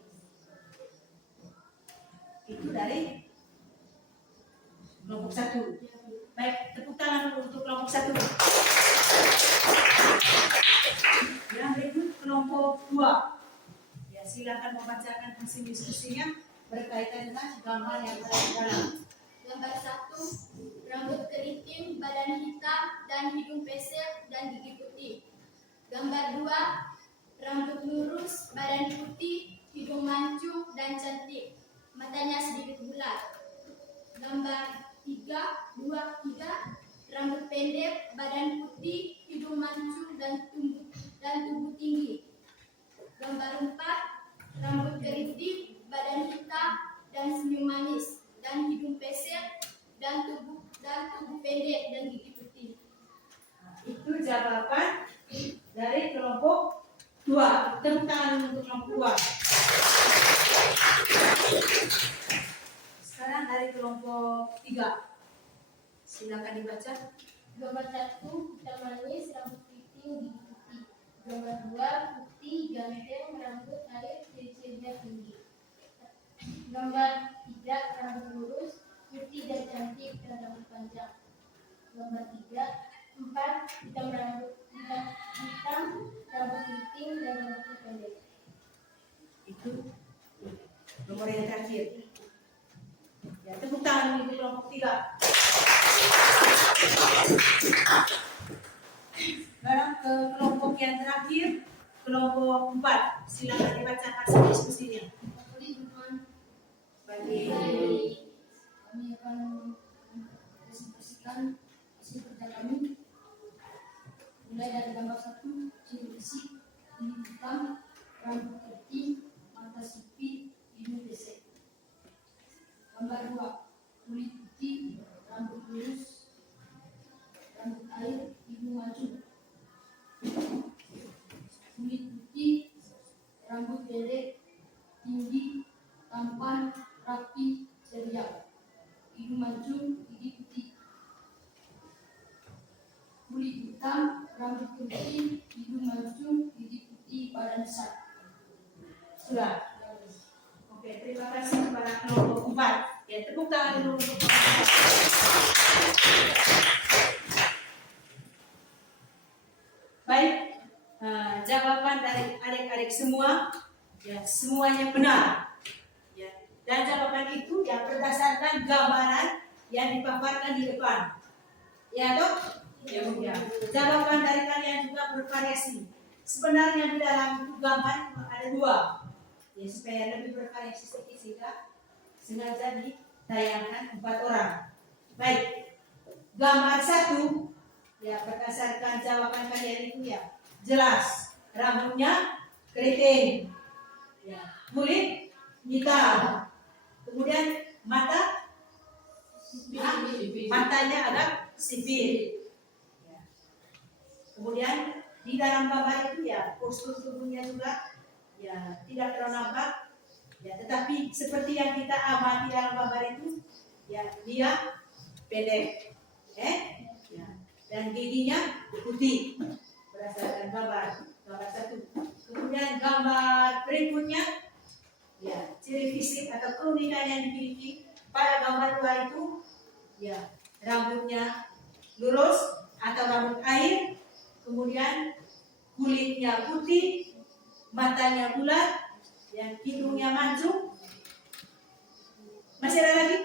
Itu dari kelompok 1. Baik, tepuk tangan untuk kelompok 1. Yang berikut kelompok 2. Ya, silakan membacakan hasil diskusinya berkaitan dengan gambar yang ada di dalam. Gambar 1, rambut keriting, badan hitam dan hidung pesek dan gigi putih. Gambar 2, rambut lurus, badan putih, hidung mancung dan cantik, matanya sedikit bulat. Gambar 3, rambut pendek, badan putih, hidung mancung dan tubuh tinggi. Gambar 4, rambut keriting, badan hitam dan senyum manis, dan hidung pesek dan tubuh pendek dan gigi putih. Itu jawaban dari kelompok 2. Tepuk tangan untuk kelompok 2. Sekarang dari kelompok 3. Silakan dibaca. Gambar 1, hitam manis, rambut keriting, gigi putih. Gambar 2, putih, ganteng, rambut air, ciri-cirinya tinggi. Gambar 3, rambut lurus, putih dan cantik dan rambut panjang. Gambar 3, 4. Hitam rambut hitam, rambut keriting, dan rambut pendek. Itu nomor yang terakhir. Ya, tepuk tangan untuk kelompok 3. Sekarang ke kelompok yang terakhir, kelompok 4. Silakan dibaca hasil diskusinya. Bagi Kami akan presentasikan hasil kerja kami. Mulai dari gambar 1, ciri fisik, kulit hitam, rambut keriting, mata sipit, hidung besek. Gambar 2, kulit putih, rambut lurus, rambut air, hidung mancung. Kulit putih, rambut pendek, tinggi, tampan, rapi, ceria. Hidung mancung, gigi putih. Kulit hitam, rambut keriting, hidung mancung, gigi putih, badan besar. sudah. Oke, terima kasih kepada kelompok 4. Ya, tepuk tangan dulu untuk kelompok 4. Baik, jawaban dari adik-adik semua, ya semuanya benar. Ya, dan jawaban itu yang berdasarkan gambaran yang dipaparkan di depan. Ya, dok? Ya, ya. Jawaban dari kalian juga bervariasi. Sebenarnya di dalam gambar ada 2. Ya, supaya lebih bervariasi sedikit sehingga sengaja ditayangkan 4 orang. Baik, gambar 1 ya berdasarkan jawaban kalian itu ya jelas, rambutnya keriting, ya, kulit hitam, kemudian matanya agak sipit, ya. Kemudian di dalam gambar itu ya postur tubuhnya juga ya tidak terlalu nampak, ya, tetapi seperti yang kita amati dalam gambar itu, ya dia pendek, ya, dan giginya putih berdasarkan gambar 1. Kemudian gambar berikutnya, ya ciri fisik atau keunikan yang dimiliki pada gambar 2 itu, ya rambutnya lurus atau rambut air, kemudian kulitnya putih, matanya bulat, yang hidungnya mancung. Masih ada lagi?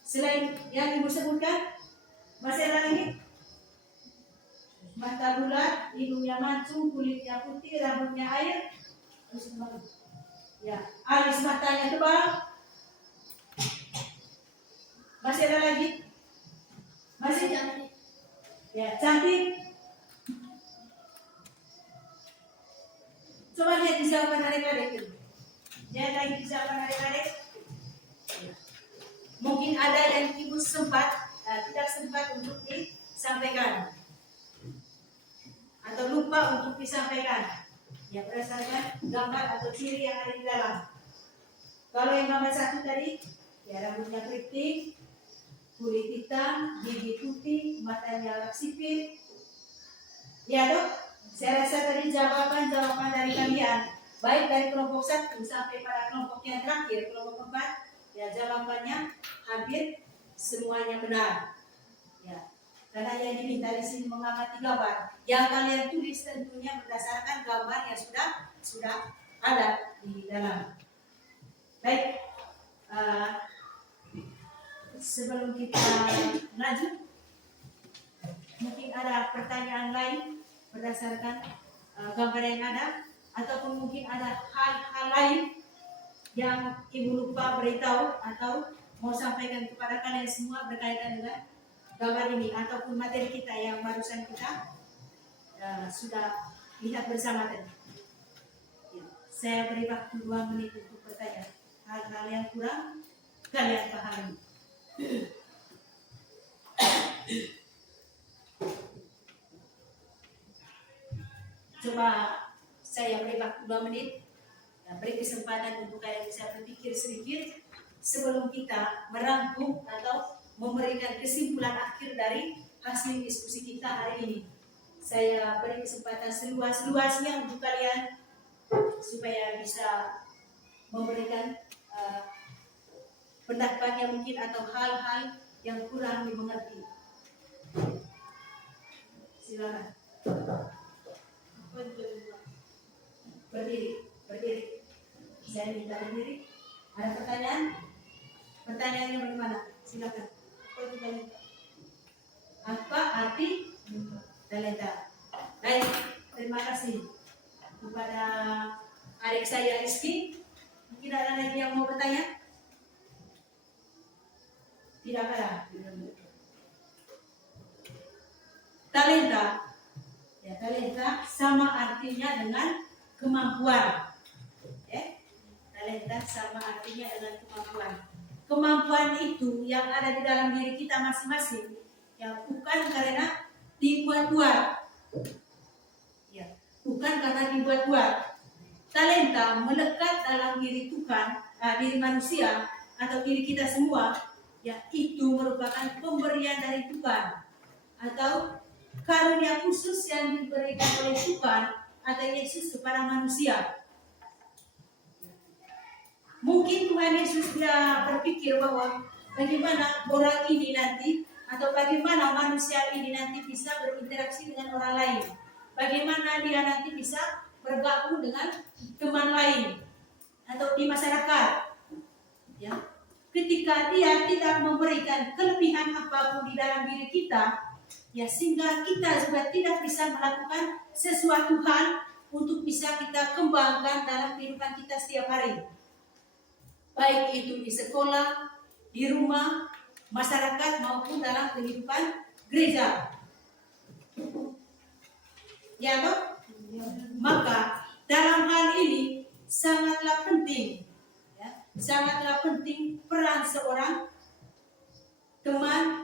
Selain yang ibu sebutkan, masih ada lagi? Mata bulat, hidungnya mancung, kulitnya putih, rambutnya air. Ya, alis matanya tebal. Masih ada lagi? Masih? Ya, cantik. Coba lihat di jawaban adik-adik itu. Lihat lagi di jawaban adik-adik. Mungkin ada yang ibu tidak sempat untuk disampaikan atau lupa untuk disampaikan. Ya berdasarkan gambar atau ciri yang ada di dalam. Kalau yang gambar 1 tadi, ya rambutnya keriting, kulit hitam, gigi putih, matanya agak sipit. Ya dok? Saya rasa tadi jawaban dari kalian, baik dari kelompok 1 sampai pada kelompok yang terakhir, kelompok 4, ya jawabannya hampir semuanya benar. Ya, karena yang diminta di sini mengamati gambar. Yang kalian tulis tentunya berdasarkan gambar yang sudah ada di dalam. Baik, sebelum kita lanjut, mungkin ada pertanyaan lain berdasarkan gambar yang ada, ataupun mungkin ada hal-hal lain yang ibu lupa beritahu atau mau sampaikan kepada kalian semua berkaitan dengan gambar ini ataupun materi kita yang barusan kita sudah lihat bersama tadi. Ya, saya beri waktu 2 menit untuk bertanya hal-hal yang kurang kalian pahami. Coba saya beri waktu 2 menit, beri kesempatan untuk kalian bisa berpikir sedikit sebelum kita merangkum atau memberikan kesimpulan akhir dari hasil diskusi kita hari ini. Saya beri kesempatan seluas-luasnya untuk kalian supaya bisa memberikan pendapatnya mungkin atau hal-hal yang kurang dimengerti. Silakan. Berdiri, berdiri. Saya minta berdiri. Ada pertanyaan? Pertanyaannya bagaimana? Silakan. Apa itu talenta? Apa arti talenta? Baik, terima kasih kepada adik saya Rizky. Mungkin ada lagi yang mau bertanya? Tidak ada. Talenta, ya talenta sama artinya dengan kemampuan. Talenta sama artinya dengan kemampuan. Kemampuan itu yang ada di dalam diri kita masing-masing, ya bukan karena dibuat-buat, ya bukan karena dibuat-buat. Talenta melekat dalam diri Tuhan, diri manusia atau diri kita semua, ya itu merupakan pemberian dari Tuhan atau karunia khusus yang diberikan oleh Tuhan atau Yesus kepada manusia. Mungkin Tuhan Yesus dia berpikir bahwa bagaimana orang ini nanti atau bagaimana manusia ini nanti bisa berinteraksi dengan orang lain, bagaimana dia nanti bisa bergabung dengan teman lain atau di masyarakat. Ya, ketika dia tidak memberikan kelebihan apapun di dalam diri kita, ya sehingga kita juga tidak bisa melakukan sesuatu hal untuk bisa kita kembangkan dalam kehidupan kita setiap hari. Baik itu di sekolah, di rumah, masyarakat maupun dalam kehidupan gereja. Ya toh? Maka dalam hal ini sangatlah penting, ya, sangatlah penting peran seorang teman,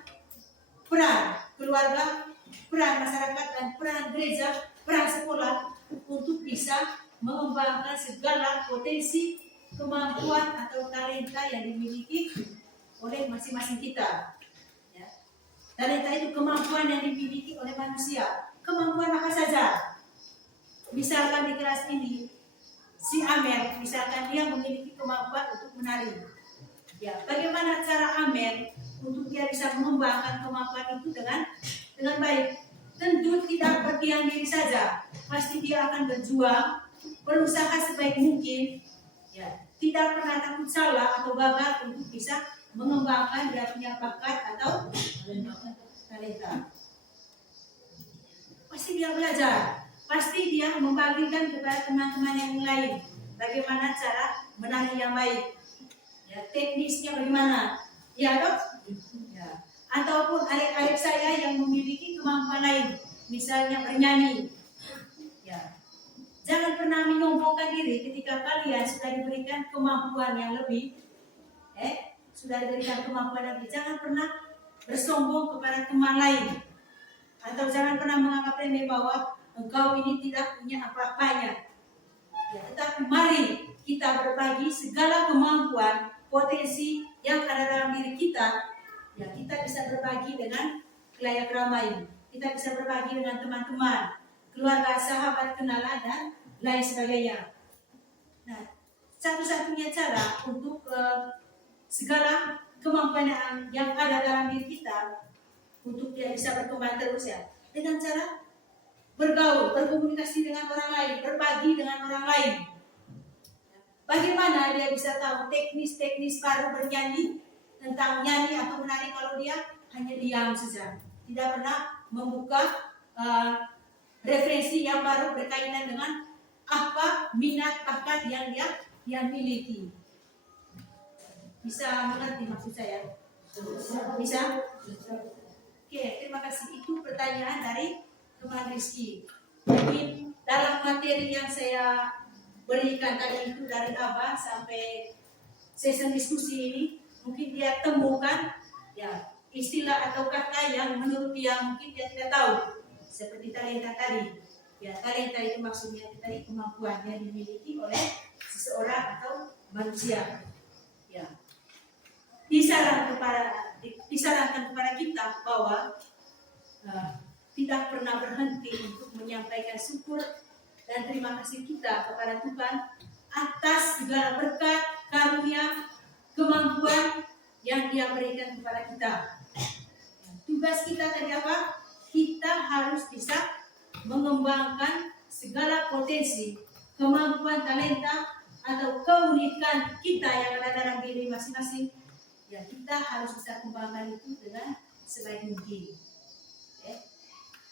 peran keluarga, peran masyarakat dan peran gereja, peran sekolah untuk bisa mengembangkan segala potensi, kemampuan atau talenta yang dimiliki oleh masing-masing kita. Ya. Talenta itu kemampuan yang dimiliki oleh manusia. Kemampuan apa saja? Misalkan di kelas ini, si Amer, misalkan dia memiliki kemampuan untuk menari. Ya, bagaimana cara Amer untuk dia bisa mengembangkan kemampuan itu dengan baik? Tentu tidak berdiam diri saja. Pasti dia akan berjuang, berusaha sebaik mungkin. Ya, tidak pernah takut salah atau gagal untuk bisa mengembangkan dia punya bakat atau talenta. Pasti dia belajar, pasti dia membagikan kepada teman-teman yang lain bagaimana cara menari yang baik, ya, teknisnya bagaimana, ya dok, ya. Ataupun adik-adik saya yang memiliki kemampuan lain, misalnya bernyanyi, ya. Jangan pernah menyombongkan diri ketika kalian sudah diberikan kemampuan yang lebih, sudah diberikan kemampuan yang lebih. Jangan pernah bersombong kepada teman lain, atau jangan pernah menganggap remeh bahwa engkau ini tidak punya apa-apanya. Ya, tetapi mari kita berbagi segala kemampuan, potensi yang ada dalam diri kita. Ya, kita bisa berbagi dengan khalayak ramai. Kita bisa berbagi dengan teman-teman, keluarga, sahabat, kenalan, dan lain sebagainya. Nah, satu-satunya cara untuk segala kemampuan yang ada dalam diri kita untuk dia bisa berkembang terus, ya, dengan cara bergaul, berkomunikasi dengan orang lain, berbagi dengan orang lain. Bagaimana dia bisa tahu teknis-teknis baru bernyanyi, tentang nyanyi atau menari kalau dia hanya diam saja, tidak pernah membuka referensi yang baru berkaitan dengan apa minat bakat yang dia miliki. Bisa mengerti maksud saya? Bisa? Oke, terima kasih. Itu pertanyaan dari teman Rizky. Mungkin dalam materi yang saya berikan tadi itu dari awal sampai sesi diskusi ini, mungkin dia temukan ya istilah atau kata yang menurut dia mungkin dia tidak tahu. Seperti talenta tadi. Ya, talenta itu maksudnya tadi kemampuan yang dimiliki oleh seseorang atau manusia. Ya. Disarankan kepada kita bahwa tidak pernah berhenti untuk menyampaikan syukur dan terima kasih kita kepada Tuhan atas segala berkat, karunia, kemampuan yang Dia berikan kepada kita. Tugas kita tadi apa? kita harus bisa mengembangkan segala potensi, kemampuan, talenta, atau keunikan kita yang ada dalam diri masing-masing. Ya, kita harus bisa kembangkan itu dengan sebaik mungkin.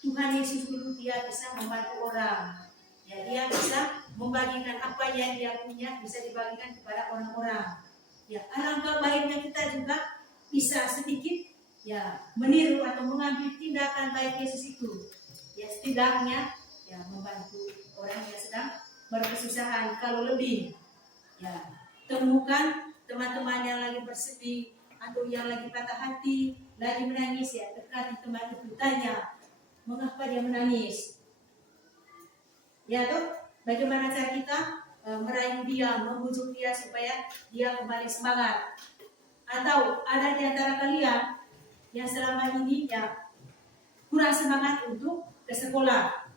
Tuhan Yesus dulu dia bisa membantu orang. Ya, dia bisa membagikan apa yang dia punya, bisa dibagikan kepada orang-orang. Ya, alangkah baiknya kita juga bisa sedikit ya meniru atau mengambil tindakan baik Yesus itu. Ya, setidaknya ya membantu orang yang sedang berkesusahan. Kalau lebih ya temukan teman-teman yang lagi bersedih atau yang lagi patah hati, lagi menangis, ya dekati teman itu, tanya mengapa dia menangis. Ya toh, bagaimana cara kita merayu dia, membujuk dia supaya dia kembali semangat. Atau ada di antara kalian yang selama ini ya kurang semangat untuk ke sekolah.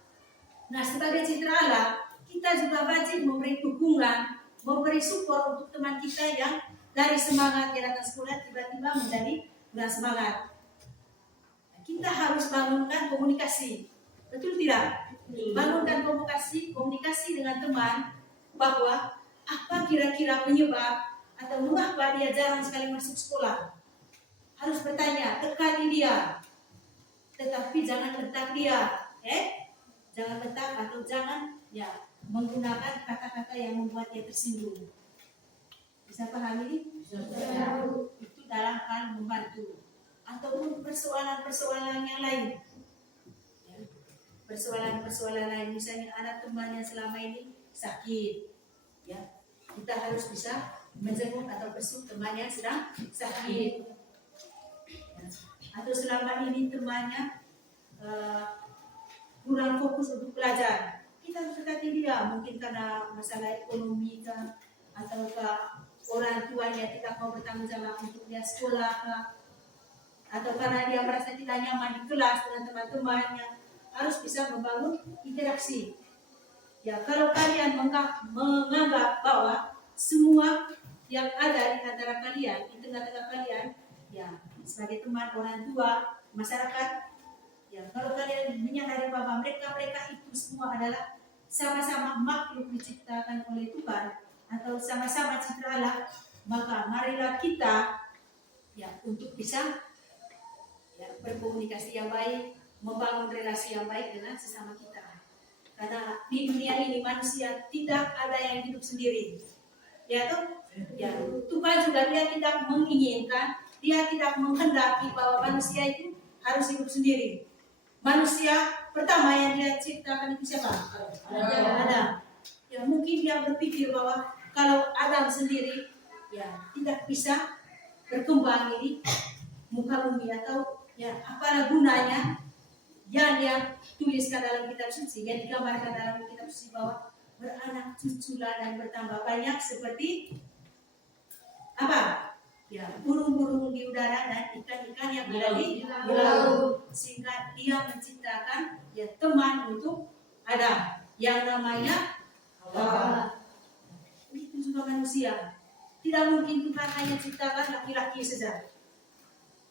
Nah, sebagai citra Allah, kita juga wajib memberi dukungan, memberi support untuk teman kita yang dari semangat dia datang sekolah tiba-tiba menjadi kurang semangat. Kita harus bangunkan komunikasi, betul tidak? Bangunkan komunikasi dengan teman bahwa apa kira-kira penyebab atau mengapa dia jarang sekali masuk sekolah. Harus bertanya, dekati dia, tetapi jangan bentak dia, jangan bentak atau jangan ya menggunakan kata-kata yang membuat dia tersinggung. Bisa pahami ini? Itu dalam hal membantu. Ataupun persoalan-persoalan yang lain. Ya. Persoalan-persoalan lain, misalnya anak teman yang selama ini sakit. Ya. Kita harus bisa menjenguk atau besuk teman yang sedang sakit. Ya. Atau selama ini temannya kurang fokus untuk belajar. Kita harus dekati dia, mungkin karena masalah ekonomi kah, atau orang tuanya tidak mau bertanggung jawab untuk dia sekolah kah, atau karena dia merasa tidak nyaman di kelas dengan teman-temannya. Harus bisa membangun interaksi. Ya, kalau kalian menganggap bahwa semua yang ada di antara kalian, di tengah-tengah kalian, ya sebagai teman, orang tua, masyarakat, ya kalau kalian menyadari bahwa mereka itu semua adalah sama-sama makhluk diciptakan oleh Tuhan atau sama-sama cipta Allah, maka marilah kita ya untuk bisa ya, berkomunikasi yang baik, membangun relasi yang baik dengan sesama kita. Karena di dunia ini manusia tidak ada yang hidup sendiri. Ya toh? Ya, Tuhan juga dia tidak menginginkan, dia tidak menghendaki bahwa manusia itu harus hidup sendiri. Manusia pertama yang dia ciptakan itu siapa? Adam. Ya, mungkin dia berpikir bahwa kalau Adam sendiri ya tidak bisa berkembang ini muka bumi, atau ya apalah gunanya yang dia tuliskan dalam kitab suci, yang digambarkan dalam kitab suci bahwa beranak cuculah dan bertambah banyak seperti apa? Ya, burung-burung di udara dan ikan-ikan yang ada di laut. Sehingga dia menciptakan ya teman untuk Adam yang namanya Hawa. Itu juga manusia. Tidak mungkin Tuhan hanya ciptakan laki-laki saja.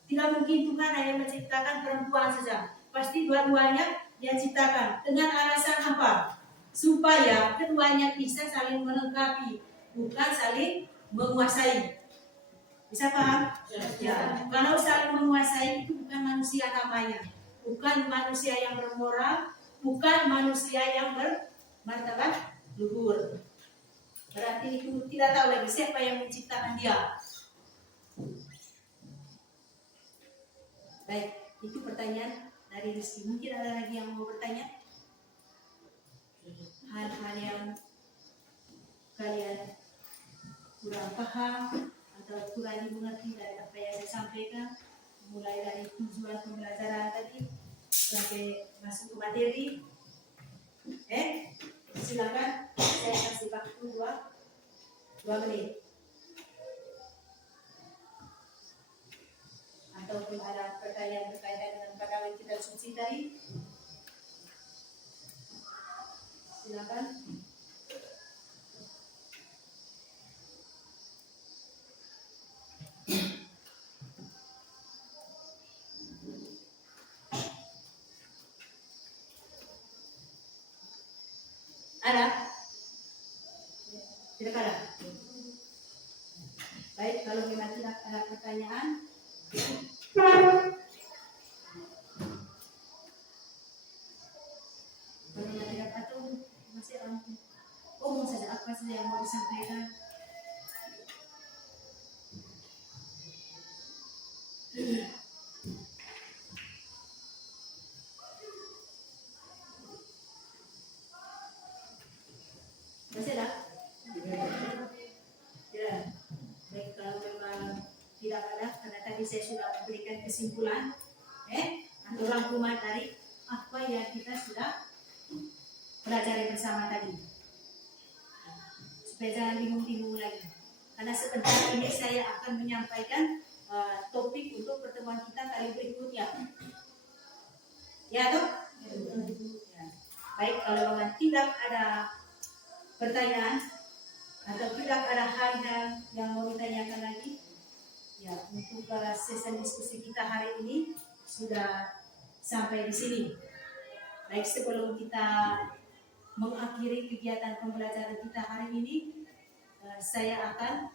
Tidak mungkin Tuhan hanya menciptakan perempuan saja. Pasti dua-duanya dia ciptakan. Dengan alasan apa? Supaya keduanya bisa saling melengkapi, bukan saling menguasai. Bisa paham? Ya. Kalau saling menguasai itu bukan manusia namanya. Bukan manusia yang bermoral, bukan manusia yang bermartabat luhur. Berarti itu tidak tahu lagi siapa yang menciptakan dia. Baik, itu pertanyaan dari Rizky. Mungkin ada lagi yang mau bertanya? Hal-hal yang kalian kurang paham atau kurang dimengerti dari apa yang saya sampaikan, mulai dari tujuan pembelajaran tadi sampai masuk ke materi. Silakan, saya kasih waktu 2 menit. Ataupun ada pertanyaan berkaitan dengan pegawai kitab suci tadi, silakan. Ada? Tidak ada? Baik, kalau memang tidak ada pertanyaan, kalau memang tidak ada, masih umum saja apa saja yang mau disampaikan. Masih ada? Tidak. Baik, kalau memang tidak ada, karena tadi saya sudah memberikan kesimpulan, atau rangkuman dari apa yang kita sudah pelajari bersama tadi, supaya jangan bingung-bingung lagi. Karena sebentar ini saya akan menyampaikan topik untuk pertemuan kita kali berikutnya. Ya toh? Ya. Baik, kalau memang tidak ada pertanyaan atau tidak ada hal yang mau ditanyakan lagi, ya untuk sesi diskusi kita hari ini sudah sampai di sini. Baik, sebelum kita mengakhiri kegiatan pembelajaran kita hari ini, saya akan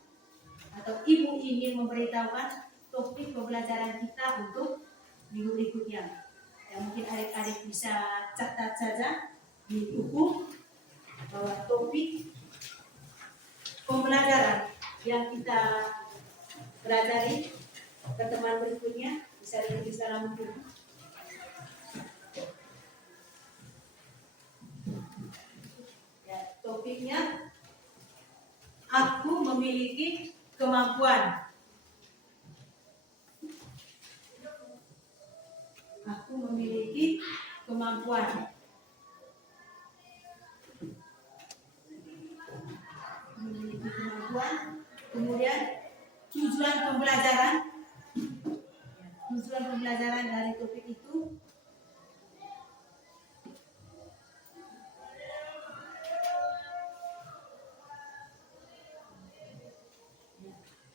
atau ibu ingin memberitahukan topik pembelajaran kita untuk minggu berikutnya. Ya, mungkin adik-adik bisa catat saja di buku bahwa topik pembelajaran yang kita pelajari pertemuan berikutnya bisa ditulis dalam buku. Ya, topiknya aku memiliki kemampuan. Aku memiliki kemampuan. Memiliki kemampuan. Kemudian tujuan pembelajaran. Tujuan pembelajaran dari topik itu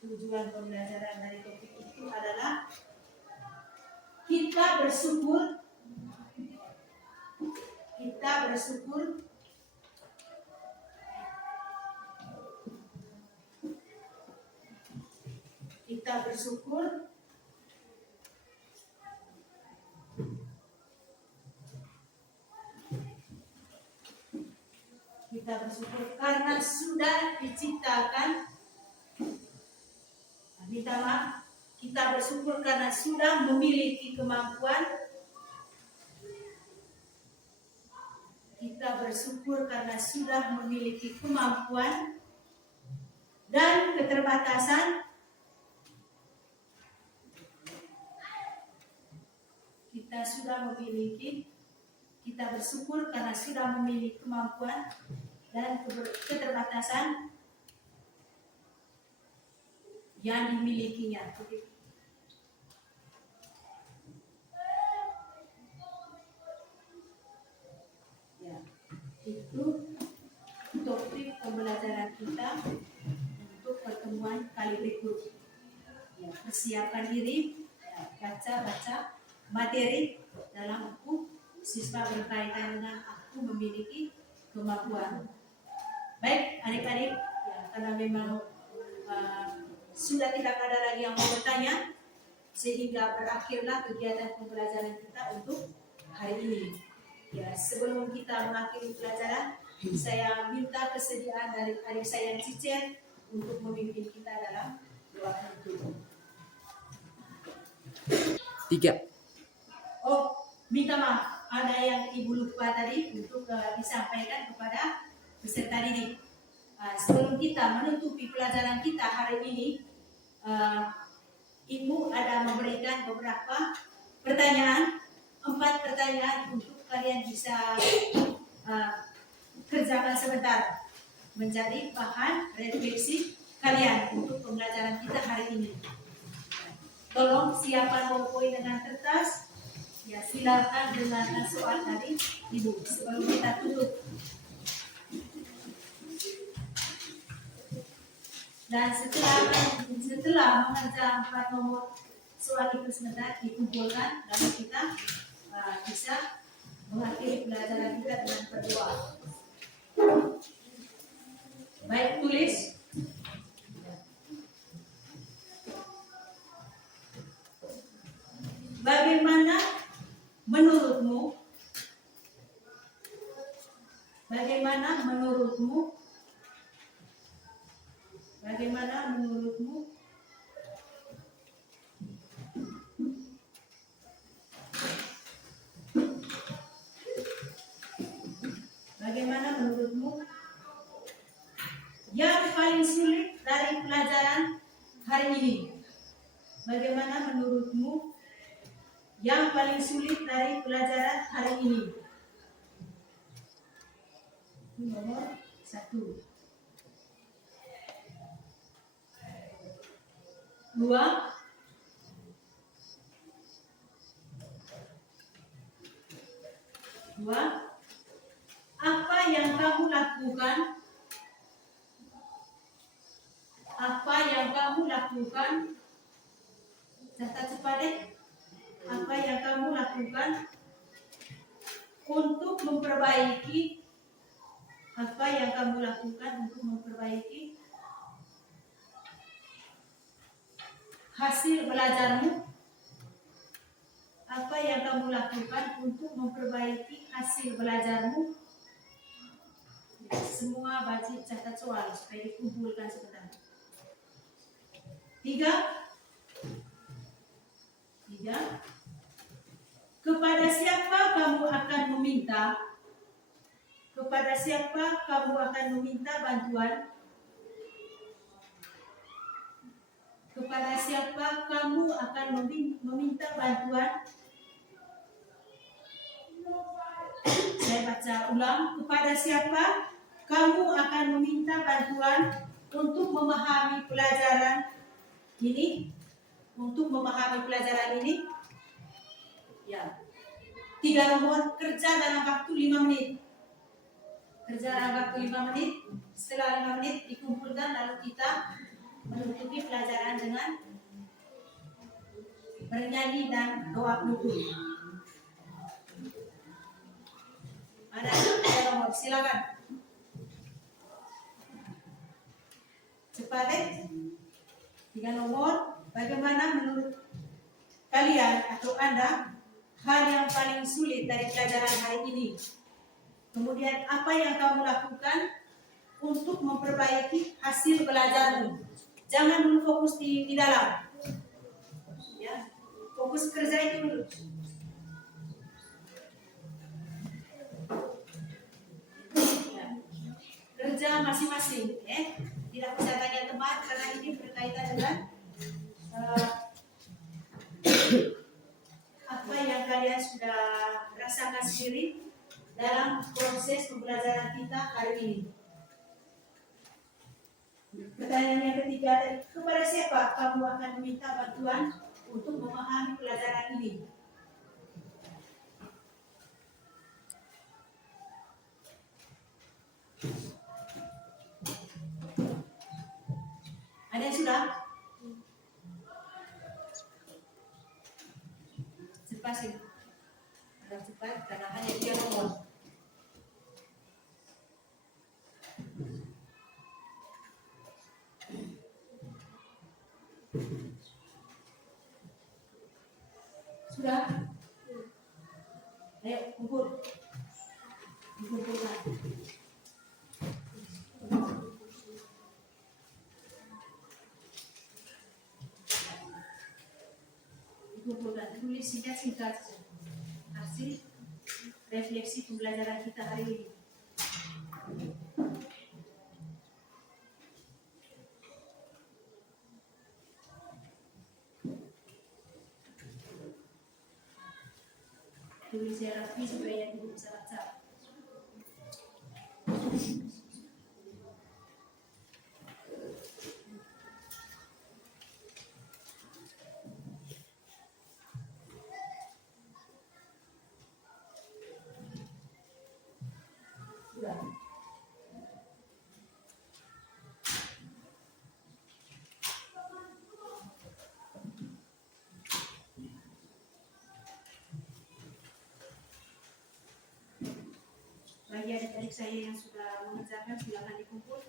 tujuan pembelajaran dari topik itu adalah kita bersyukur kita bersyukur karena sudah diciptakan. Minta maaf, kita bersyukur karena sudah memiliki kemampuan. Kita bersyukur karena sudah memiliki kemampuan dan keterbatasan. Kita bersyukur karena sudah memiliki kemampuan dan keterbatasan yang dimilikinya. Ya, itu topik pembelajaran kita untuk pertemuan kali berikut. Ya, persiapkan diri, ya, baca materi dalam buku siswa berkaitan dengan aku memiliki kemampuan. Baik, adik-adik, ya, karena memang sudah tidak ada lagi yang mau bertanya, sehingga berakhirlah kegiatan pembelajaran kita untuk hari ini. Ya, sebelum kita mengakhiri pelajaran, saya minta kesediaan dari adik saya Cicen untuk memimpin kita dalam doa penutup. 3. Oh, minta maaf, ada yang ibu lupa tadi untuk disampaikan kepada peserta didik. Sebelum kita menutupi pelajaran kita hari ini, ibu ada memberikan beberapa pertanyaan, 4 pertanyaan untuk kalian bisa kerjakan sebentar menjadi bahan refleksi kalian untuk pembelajaran kita hari ini. Tolong siapa mau poin dengan kertas, ya silakan dengarkan soal tadi ibu sebelum kita tutup. Dan setelah mengerjakan 4 nomor soal itu sebentar dikumpulkan, lalu kita bisa mengakhiri pelajaran kita dengan berdoa. Baik, tulis. Bagaimana menurutmu? Bagaimana menurutmu? Bagaimana menurutmu? Bagaimana menurutmu? Yang paling sulit dari pelajaran hari ini. Bagaimana menurutmu? Yang paling sulit dari pelajaran hari ini. Nomor 1. 2. Apa yang kamu lakukan? Apa yang kamu lakukan? Catat cepat deh. Apa yang kamu lakukan untuk memperbaiki? Apa yang kamu lakukan untuk memperbaiki hasil belajarmu? Apa yang kamu lakukan untuk memperbaiki hasil belajarmu? Semua wajib catat soal supaya dikumpulkan sebentar. 3. Kepada siapa kamu akan meminta? Kepada siapa kamu akan meminta bantuan? Kepada siapa kamu akan meminta bantuan? Saya baca ulang. Kepada siapa kamu akan meminta bantuan untuk memahami pelajaran ini? Untuk memahami pelajaran ini? Ya. 3 nomor, kerja dalam waktu 5 menit. Kerja dalam waktu 5 menit. Setelah 5 menit dikumpulkan, lalu kita menutupi pelajaran dengan bernyanyi dan doa penutup. Ada 3 nomor, silakan. Cepat 3 nomor. Bagaimana menurut kalian atau Anda hal yang paling sulit dari pelajaran hari ini? Kemudian apa yang kamu lakukan untuk memperbaiki hasil belajarmu? Jangan dulu fokus di dalam. Ya, fokus kerja itu dulu. Ya. Kerja masing-masing, tidak bisa tanya teman karena ini berkaitan dengan apa yang kalian sudah rasakan sendiri dalam proses pembelajaran kita hari ini. Pertanyaan yang ketiga, kepada siapa kamu akan meminta bantuan untuk memahami pelajaran ini? Ada yang sudah? Cepat sih. Ada cepat karena hanya 3 nomor. Sudah? Ayo kumpul. Dikumpulkan. Dikumpulkan. Tulis singkat-singkat hasil refleksi pembelajaran kita hari ini. Tulis yang rapi supaya ibu bisa baca. Sudah. Bagi adik-adik saya yang sudah mengerjakan, silakan dikumpul.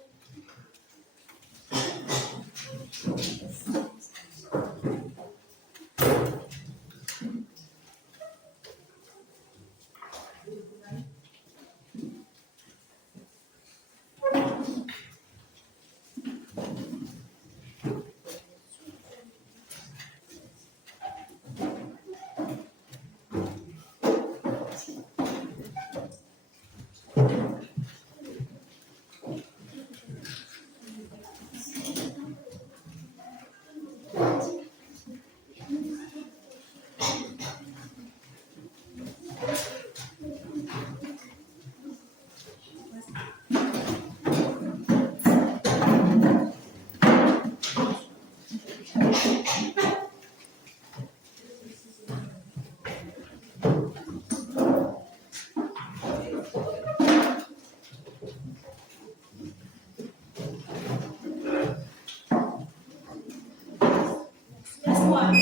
semua.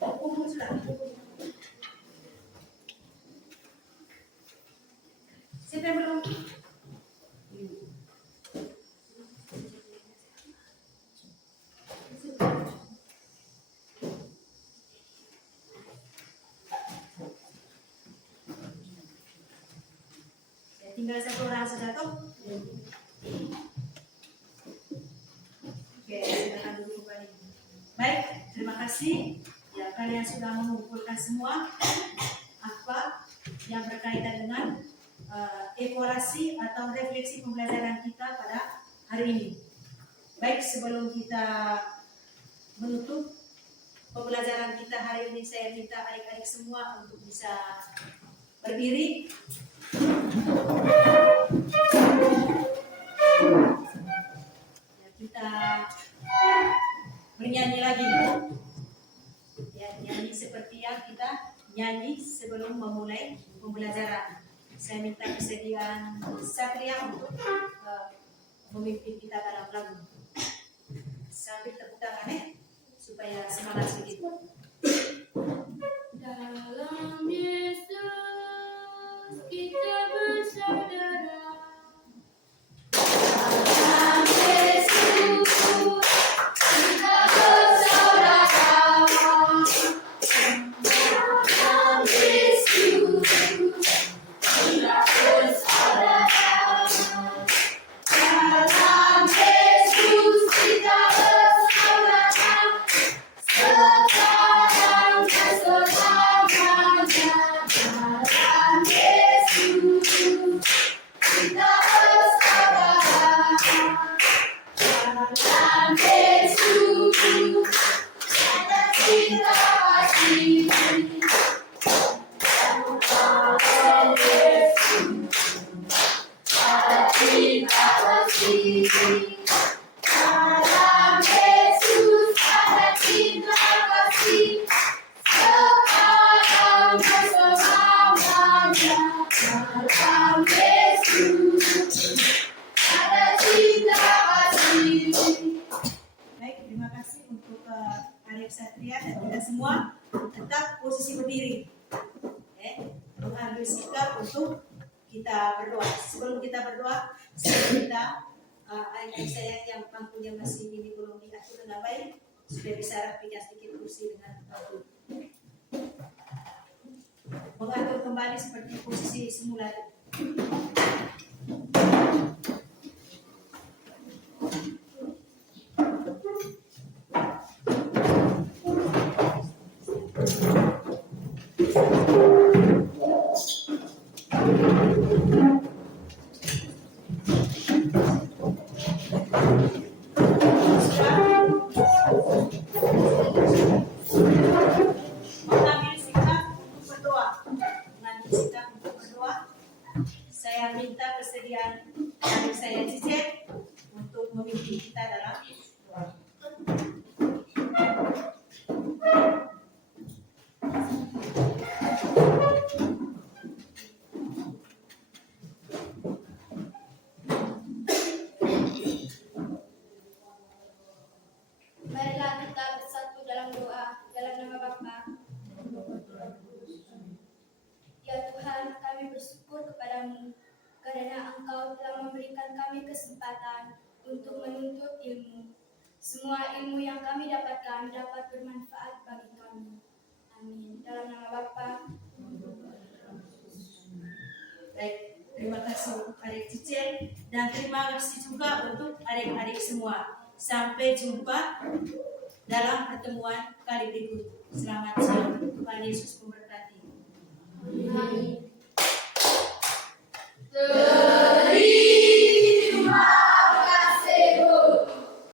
Kumpul sudah. Siapa yang belum? Tinggal satu orang sudah tuh. Oke, silakan duduk kembali. Baik, terima kasih. Ya, kalian sudah mengumpulkan semua apa yang berkaitan dengan evaluasi atau refleksi pembelajaran kita pada hari ini. Baik, sebelum kita menutup pembelajaran kita hari ini, saya minta adik-adik semua untuk bisa berdiri. Ya, kita bernyanyi lagi. Ya, nyanyi seperti yang kita nyanyi sebelum memulai pembelajaran. Saya minta kesediaan Satria untuk memimpin kita dalam lagu. Sambil tepuk tangan ya, supaya semangat sedikit. Dalam Yesus kita bersaudara. Dalam Yesus kita bersaudara. Dalam Yesus kita bersaudara. Dalam Yesus kita bersaudara. Sekarang dan selamanya. Dalam Yesus kita bersaudara. Dalam Yesus ada cinta kasih. Dalam Yesus ada cinta kasih. Dalam Yesus ada cinta kasih. Sekarang dan selamanya. Dalam Yesus ada cinta kasih. Baik, terima kasih untuk Arif Satria dan kita semua tetap posisi berdiri. Mengambil sikap untuk kita berdoa. Sebelum kita berdoa, saya minta adik-adik saya yang pangkunya masih ini belum diatur dengan baik, sudah bisa rapikan sedikit kursi dengan bagus. Mengatur kembali seperti posisi semula. Mengambil sikap untuk berdoa. Mengambil sikap untuk berdoa. Saya minta kesediaan dari saya Cici untuk memimpin kita dalam doa. Marilah kita bersatu dalam doa dalam nama Bapa. Ya Tuhan, kami bersyukur kepadamu karena Engkau telah memberikan kami kesempatan untuk menuntut ilmu. Semua ilmu yang kami dapatkan dapat bermanfaat bagi kami. Amin. Dalam nama Bapa. Baik, terima kasih untuk adik Cici dan terima kasih juga untuk adik-adik semua. Sampai jumpa dalam pertemuan kali berikut. Selamat siang. Tuhan Yesus memberkati. Amin.